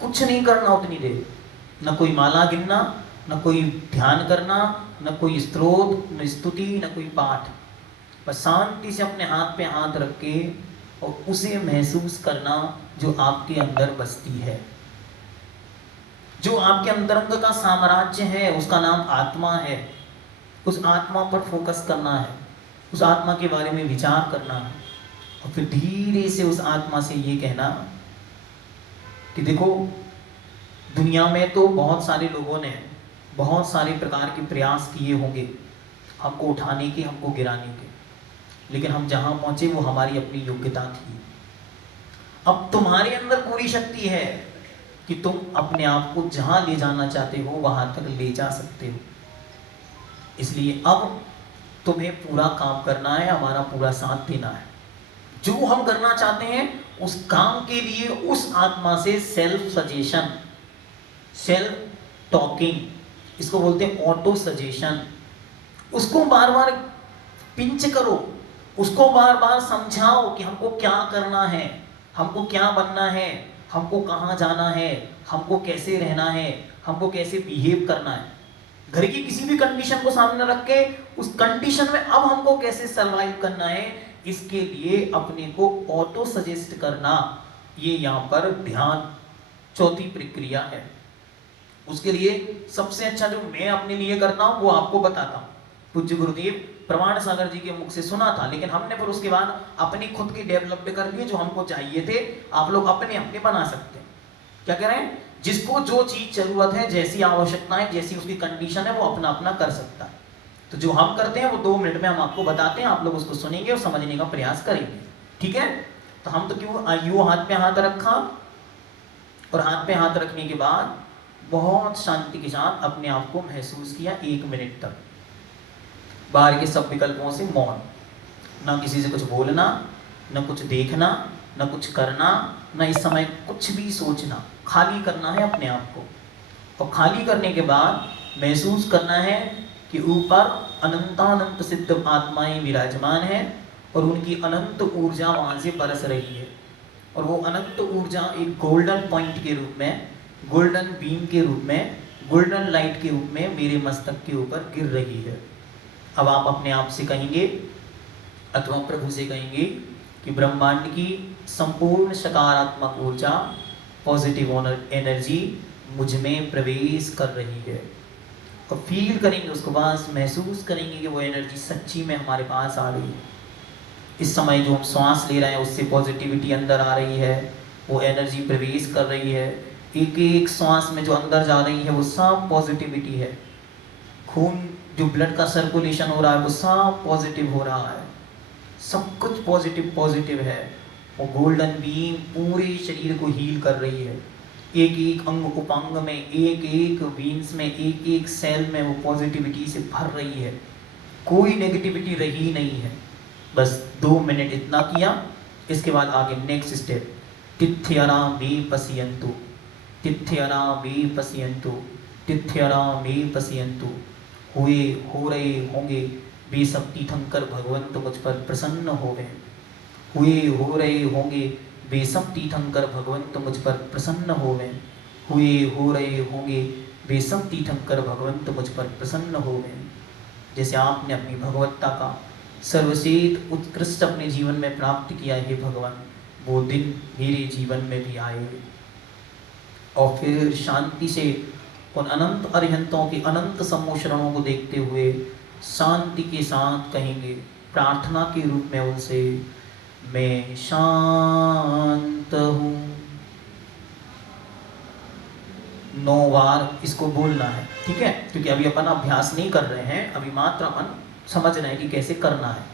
कुछ नहीं करना उतनी देर, न कोई माला गिनना, न कोई ध्यान करना, न कोई स्तोत्र, न स्तुति, न कोई पाठ, बस शांति से अपने हाथ पे हाथ रख के और उसे महसूस करना जो आपके अंदर बसती है, जो आपके अंतरंग का साम्राज्य है, उसका नाम आत्मा है। उस आत्मा पर फोकस करना है, उस आत्मा के बारे में विचार करना है, और फिर धीरे से उस आत्मा से ये कहना कि देखो, दुनिया में तो बहुत सारे लोगों ने बहुत सारे प्रकार के प्रयास किए होंगे हमको उठाने के, हमको गिराने के, लेकिन हम जहां पहुंचे वो हमारी अपनी योग्यता थी। अब तुम्हारे अंदर पूरी शक्ति है कि तुम अपने आप को जहां ले जाना चाहते हो वहां तक ले जा सकते हो। इसलिए अब तुम्हें पूरा काम करना है, हमारा पूरा साथ देना है। जो हम करना चाहते हैं उस काम के लिए उस आत्मा से सेल्फ सजेशन, सेल्फ टॉकिंग, इसको बोलते हैं ऑटो सजेशन, उसको बार बार पिंच करो, उसको बार बार समझाओ कि हमको क्या करना है, हमको क्या बनना है, हमको कहाँ जाना है, हमको कैसे रहना है, हमको कैसे बिहेव करना है। घर की किसी भी कंडीशन को सामने रख के उस कंडीशन में अब हमको कैसे सरवाइव करना है, इसके लिए अपने को ऑटो सजेस्ट करना, ये यहाँ पर ध्यान चौथी प्रक्रिया है। उसके लिए सबसे अच्छा जो मैं अपने लिए करता हूँ वो आपको बताता हूँ। पूज्य गुरुदेव प्रमाण सागर जी के मुख से सुना था, लेकिन हमने फिर उसके बाद अपनी खुद की डेवलप कर लिए, जो हमको चाहिए थे। आप लोग अपने अपने बना सकते हैं। क्या कह रहे हैं, जिसको जो चीज जरूरत है, जैसी आवश्यकता है, जैसी उसकी कंडीशन है, वो अपना अपना कर सकता है। तो जो हम करते हैं वो 2 मिनट में हम आपको बताते हैं, आप लोग उसको सुनेंगे और समझने का प्रयास करेंगे, ठीक है। तो हम तो क्यों यूं हाथ पे हाथ रखा, और हाथ पे हाथ रखने के बाद बहुत शांति के साथ अपने आप को महसूस किया 1 मिनट तक, बाहर के सब विकल्पों से मौन, ना किसी से कुछ बोलना, ना कुछ देखना, ना कुछ करना, ना इस समय कुछ भी सोचना, खाली करना है अपने आप को। और खाली करने के बाद महसूस करना है कि ऊपर अनंतानंत सिद्ध आत्माएं विराजमान है और उनकी अनंत ऊर्जा वहां से बरस रही है, और वो अनंत ऊर्जा एक गोल्डन पॉइंट के रूप में, गोल्डन बीम के रूप में, गोल्डन लाइट के रूप में मेरे मस्तक के ऊपर गिर रही है। अब आप अपने आप से कहेंगे अथवा प्रभु से कहेंगे कि ब्रह्मांड की संपूर्ण सकारात्मक ऊर्जा, पॉजिटिव एनर्जी मुझ में प्रवेश कर रही है, और फील करेंगे उसको, बस महसूस करेंगे कि वो एनर्जी सच्ची में हमारे पास आ रही है। इस समय जो हम श्वास ले रहे हैं उससे पॉजिटिविटी अंदर आ रही है, वो एनर्जी प्रवेश कर रही है। एक एक श्वास में जो अंदर जा रही है वो सब पॉजिटिविटी है। खून जो ब्लड का सर्कुलेशन हो रहा है वो सब पॉजिटिव हो रहा है, सब कुछ पॉजिटिव पॉजिटिव है। वो गोल्डन बीम पूरे शरीर को हील कर रही है, एक एक अंग उपांग में, एक एक बीन्स में, एक एक सेल में वो पॉजिटिविटी से भर रही है, कोई नेगेटिविटी रही नहीं है। बस 2 मिनट इतना किया। इसके बाद आगे नेक्स्ट स्टेप, तिथ्यरा मे पश्यन्तु, तिथ्यरा मे पश्यन्तु, तिथ्यरा मे पश्यन्तु। हुए हो रहे होंगे वे सब तीर्थंकर भगवंत मुझ पर प्रसन्न हो गए। हुए हो रहे होंगे वे सब तीर्थंकर भगवंत मुझ पर प्रसन्न हो गए। हुए हो रहे होंगे वे सब तीर्थंकर भगवंत मुझ पर प्रसन्न हो गए। जैसे आपने अपनी भगवत्ता का सर्वश्रेष्ठ उत्कृष्ट अपने जीवन में प्राप्त किया है भगवान, वो दिन मेरे जीवन में भी आए। और फिर शांति से उन अनंत अरिहंतों के अनंत सम्मोषणों को देखते हुए शांति के साथ कहेंगे प्रार्थना के रूप में उनसे, मैं शांत हूँ। 9 बार इसको बोलना है, ठीक है, क्योंकि अभी अपन अभ्यास नहीं कर रहे हैं, अभी मात्र अपन समझ रहे हैं कि कैसे करना है।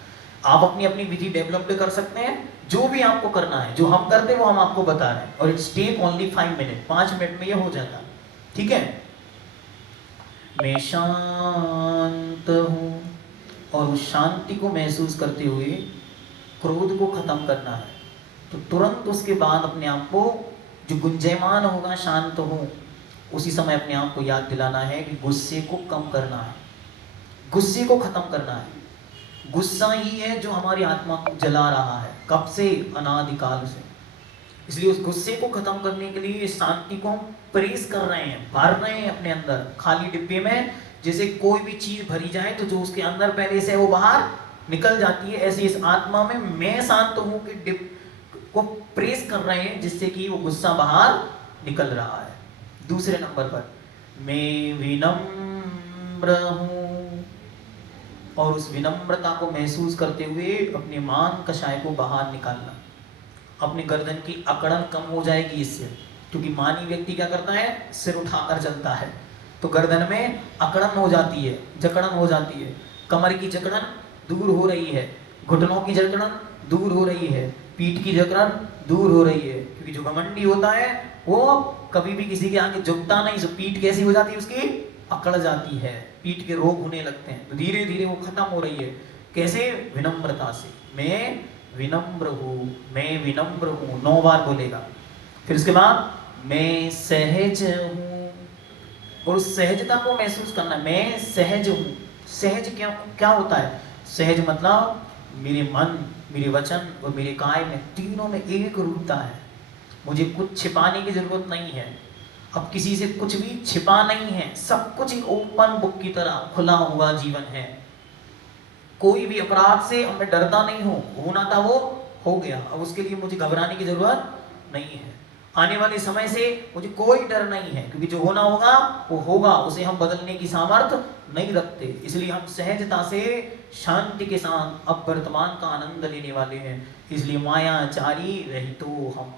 आप अपनी अपनी विधि डेवलप कर सकते हैं, जो भी आपको करना है, जो हम करते हैं वो हम आपको बता रहे हैं, और it's take only 5 minute, 5 minute में ये हो जाता है, ठीक है। मैं शांत हूँ, और उस शांति को महसूस करते हुए क्रोध को खत्म करना है। तो तुरंत उसके बाद अपने आप को जो गुंजयमान होगा शांत हो, उसी समय अपने आप को याद दिलाना है कि गुस्से को कम करना है, गुस्से को खत्म करना है। गुस्सा ही है जो हमारी आत्मा को जला रहा है, कब से? अनादिकाल से। इसलिए उस गुस्से को खत्म करने के लिए शांति को हम प्रेस कर रहे हैं, भर रहे हैं अपने अंदर। खाली डिब्बे में जैसे कोई भी चीज भरी जाए तो जो उसके अंदर पहले से वो बाहर निकल जाती है, ऐसे इस आत्मा में मैं शांत हूं कि डिब को प्रेस कर रहे हैं जिससे कि वो गुस्सा बाहर निकल रहा है। दूसरे नंबर पर मैं विनम्र हूं, और उस विनम्रता को महसूस करते हुए अपने मान कषाय को बाहर निकालना। अपने गर्दन की अकड़न कम हो जाएगी इससे, क्योंकि मानी व्यक्ति क्या करता है? सिर उठाकर चलता है, तो गर्दन में अकड़न हो जाती है, जकड़न हो जाती है। कमर की जकड़न दूर हो रही है, घुटनों की जकड़न दूर हो रही है, पीठ की जकड़न दूर हो रही है। क्योंकि जो घमंडी होता है वो कभी भी किसी के आगे झुकता नहीं, तो पीठ कैसी हो जाती है? उसकी अकड़ जाती है, पीठ के रोग होने लगते हैं। तो धीरे धीरे वो खत्म हो रही है। कैसे? विनम्रता से। मैं विनम्र हूँ, मैं विनम्र हूँ, 9 बार बोलेगा। फिर उसके बाद मैं सहज हूँ, और उस सहजता को महसूस करना। मैं सहज हूँ। सहज क्या क्या होता है? सहज मतलब मेरे मन, मेरे वचन और मेरे काय में, तीनों में एक रूपता है। मुझे कुछ छिपाने की जरूरत नहीं है। अब किसी से कुछ भी छिपा नहीं है, सब कुछ एक ओपन बुक की तरह खुला हुआ जीवन है। कोई भी अपराध से अब मैं डरता नहीं हूँ, होना था वो हो गया, अब उसके लिए मुझे घबराने की जरूरत नहीं है। आने वाले समय से मुझे कोई डर नहीं है, क्योंकि जो होना होगा वो होगा, उसे हम बदलने की सामर्थ्य नहीं रखते। इसलिए हम सहजता से, शांति के साथ अब वर्तमान का आनंद लेने वाले हैं। इसलिए मायाचारी रहितो हम,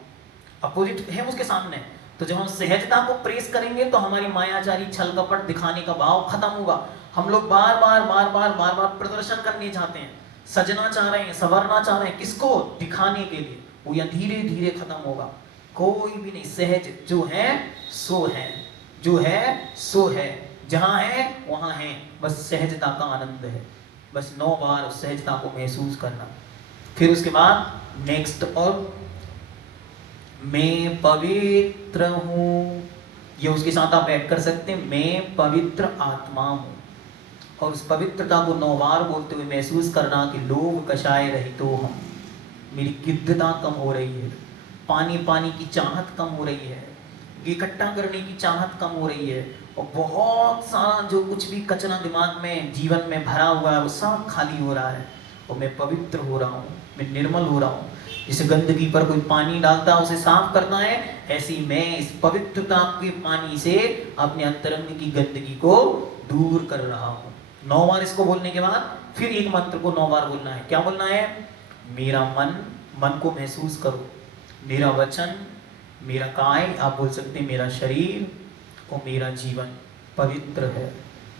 अपोजिट है उसके सामने। तो जब हम सहजता को प्रेस करेंगे तो हमारी मायाचारी छल कपट दिखाने का भाव खत्म होगा। हम लोग बार बार बार बार बार बार प्रदर्शन करने चाहते हैं, सजना चाह रहे हैं, संवरना चाह रहे हैं, किसको? दिखाने के लिए। वो यह धीरे धीरे खत्म होगा। कोई भी नहीं, सहज जो है सो है, जो है सो है, जहां है वहां है। बस सहजता का आनंद है। बस 9 बार सहजता को महसूस करना। फिर उसके बाद नेक्स्ट, और मैं पवित्र हूँ, ये उसके साथ आप ऐड कर सकते हैं। मैं पवित्र आत्मा हूँ, और उस पवित्रता को 9 बार बोलते हुए महसूस करना कि लोभ कषाय रहितो हम। मेरी गिद्धता कम हो रही है, पानी पानी की चाहत कम हो रही है, इकट्ठा करने की चाहत कम हो रही है, और बहुत सारा जो कुछ भी कचरा दिमाग में, जीवन में भरा हुआ है, वो सब खाली हो रहा है। और मैं पवित्र हो रहा हूँ, मैं निर्मल हो रहा हूँ। जैसे गंदगी पर कोई पानी डालता है, उसे साफ करना है, ऐसे ही मैं इस पवित्रता के पानी से अपने अंतरंग की गंदगी को दूर कर रहा हूँ। 9 बार इसको बोलने के बाद फिर एक मंत्र को 9 बार बोलना है। क्या बोलना है? मेरा मन, मन को महसूस करो। मेरा वचन, मेरा काय, आप बोल सकते हैं मेरा शरीर, और मेरा जीवन पवित्र है।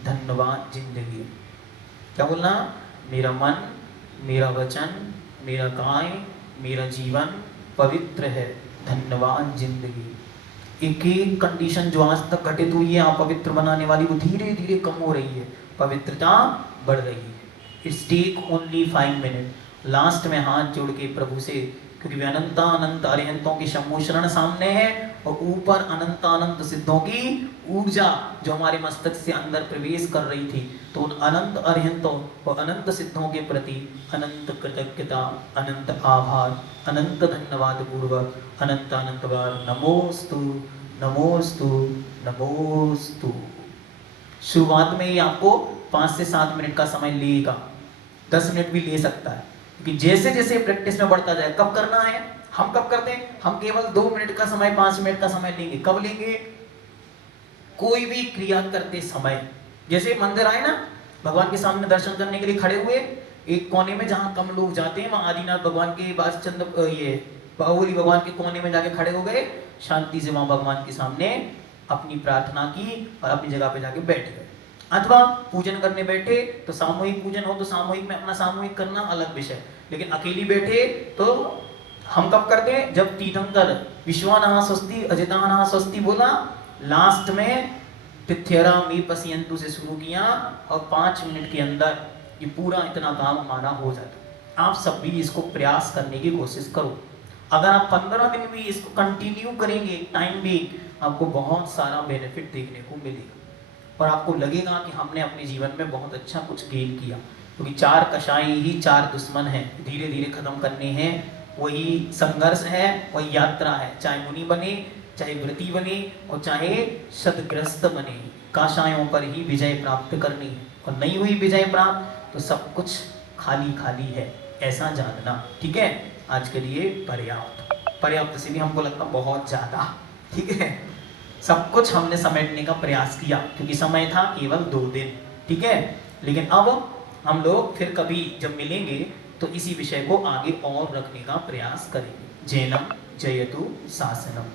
धन्यवाद जिंदगी। क्या बोलना? मेरा मन, मेरा वचन, मेरा काय, मेरा जीवन पवित्र है। धन्यवाद जिंदगी। एक एक कंडीशन जो आज तक घटित हुई है आप पवित्र बनाने वाली, वो धीरे धीरे कम हो रही है, पवित्रता बढ़ रही है। It's take only 5 minute. Last में हाथ जोड़ के प्रभु से, क्योंकि वे अनंत अनंत अरिहंतों के सम्मोषण सामने है, और ऊपर अनंत अनंत सिद्धों की ऊर्जा जो हमारे मस्तक से अंदर प्रवेश कर रही थी। तो उन अनंत अरिहंतों और अनंत सिद्धों के प्रति अनंत कृतज्ञता, अनंत आभार, अनंत धन्यवाद पूर्वक अनंत अनंत बार नमोस्तु नमोस्तु नमोस्तु। शुरुआत में ही आपको 5 से 7 मिनट का समय लेगा, 10 मिनट भी ले सकता है, क्योंकि जैसे जैसे प्रैक्टिस में बढ़ता जाए। कब करना है? हम कब करते हैं? हम केवल 2 मिनट का समय, 5 मिनट का समय लेंगे। कब लेंगे? कोई भी क्रिया करते समय। जैसे मंदिर आए ना, भगवान के सामने दर्शन करने के लिए खड़े हुए, एक कोने में जहाँ कम लोग जाते हैं, वहाँ आदिनाथ भगवान के बासचंद्र, ये बाहुबली भगवान के कोने में जाके खड़े हो गए, शांति से वहाँ भगवान के सामने अपनी प्रार्थना की और अपनी जगह पे जाके बैठ गए। अथवा पूजन करने बैठे तो सामूहिक पूजन हो तो सामूहिक में अपना सामूहिक करना अलग विषय, लेकिन अकेली बैठे तो हम कब करते हैं? जब तीर्थंकर विश्वानः स्वस्ति अजितानः स्वस्ति बोला, लास्ट में तिथ्यरा मी पसियंतु से शुरू किया और 5 मिनट के अंदर ये पूरा इतना काम हमारा हो जाता। आप सब भी इसको प्रयास करने की कोशिश करो। अगर आप 15 दिन भी इसको कंटिन्यू करेंगे, टाइम भी, आपको बहुत सारा बेनिफिट देखने को मिलेगा और आपको लगेगा कि हमने अपने जीवन में बहुत अच्छा कुछ गेन किया। क्योंकि 4 कषाय ही 4 दुश्मन हैं, धीरे धीरे खत्म करने हैं। वही संघर्ष है, वही यात्रा है। चाहे मुनि बने, चाहे व्रती बने और चाहे शतग्रस्त बने, काषायों पर ही विजय प्राप्त करनी है। और नहीं हुई विजय प्राप्त तो सब कुछ खाली खाली है, ऐसा जानना। ठीक है, आज के लिए पर्याप्त से भी हमको लगता बहुत ज़्यादा। ठीक है, सब कुछ हमने समेटने का प्रयास किया क्योंकि समय था केवल 2 दिन। ठीक है, लेकिन अब हम लोग फिर कभी जब मिलेंगे तो इसी विषय को आगे और रखने का प्रयास करेंगे। जैनम जयतु शासनम।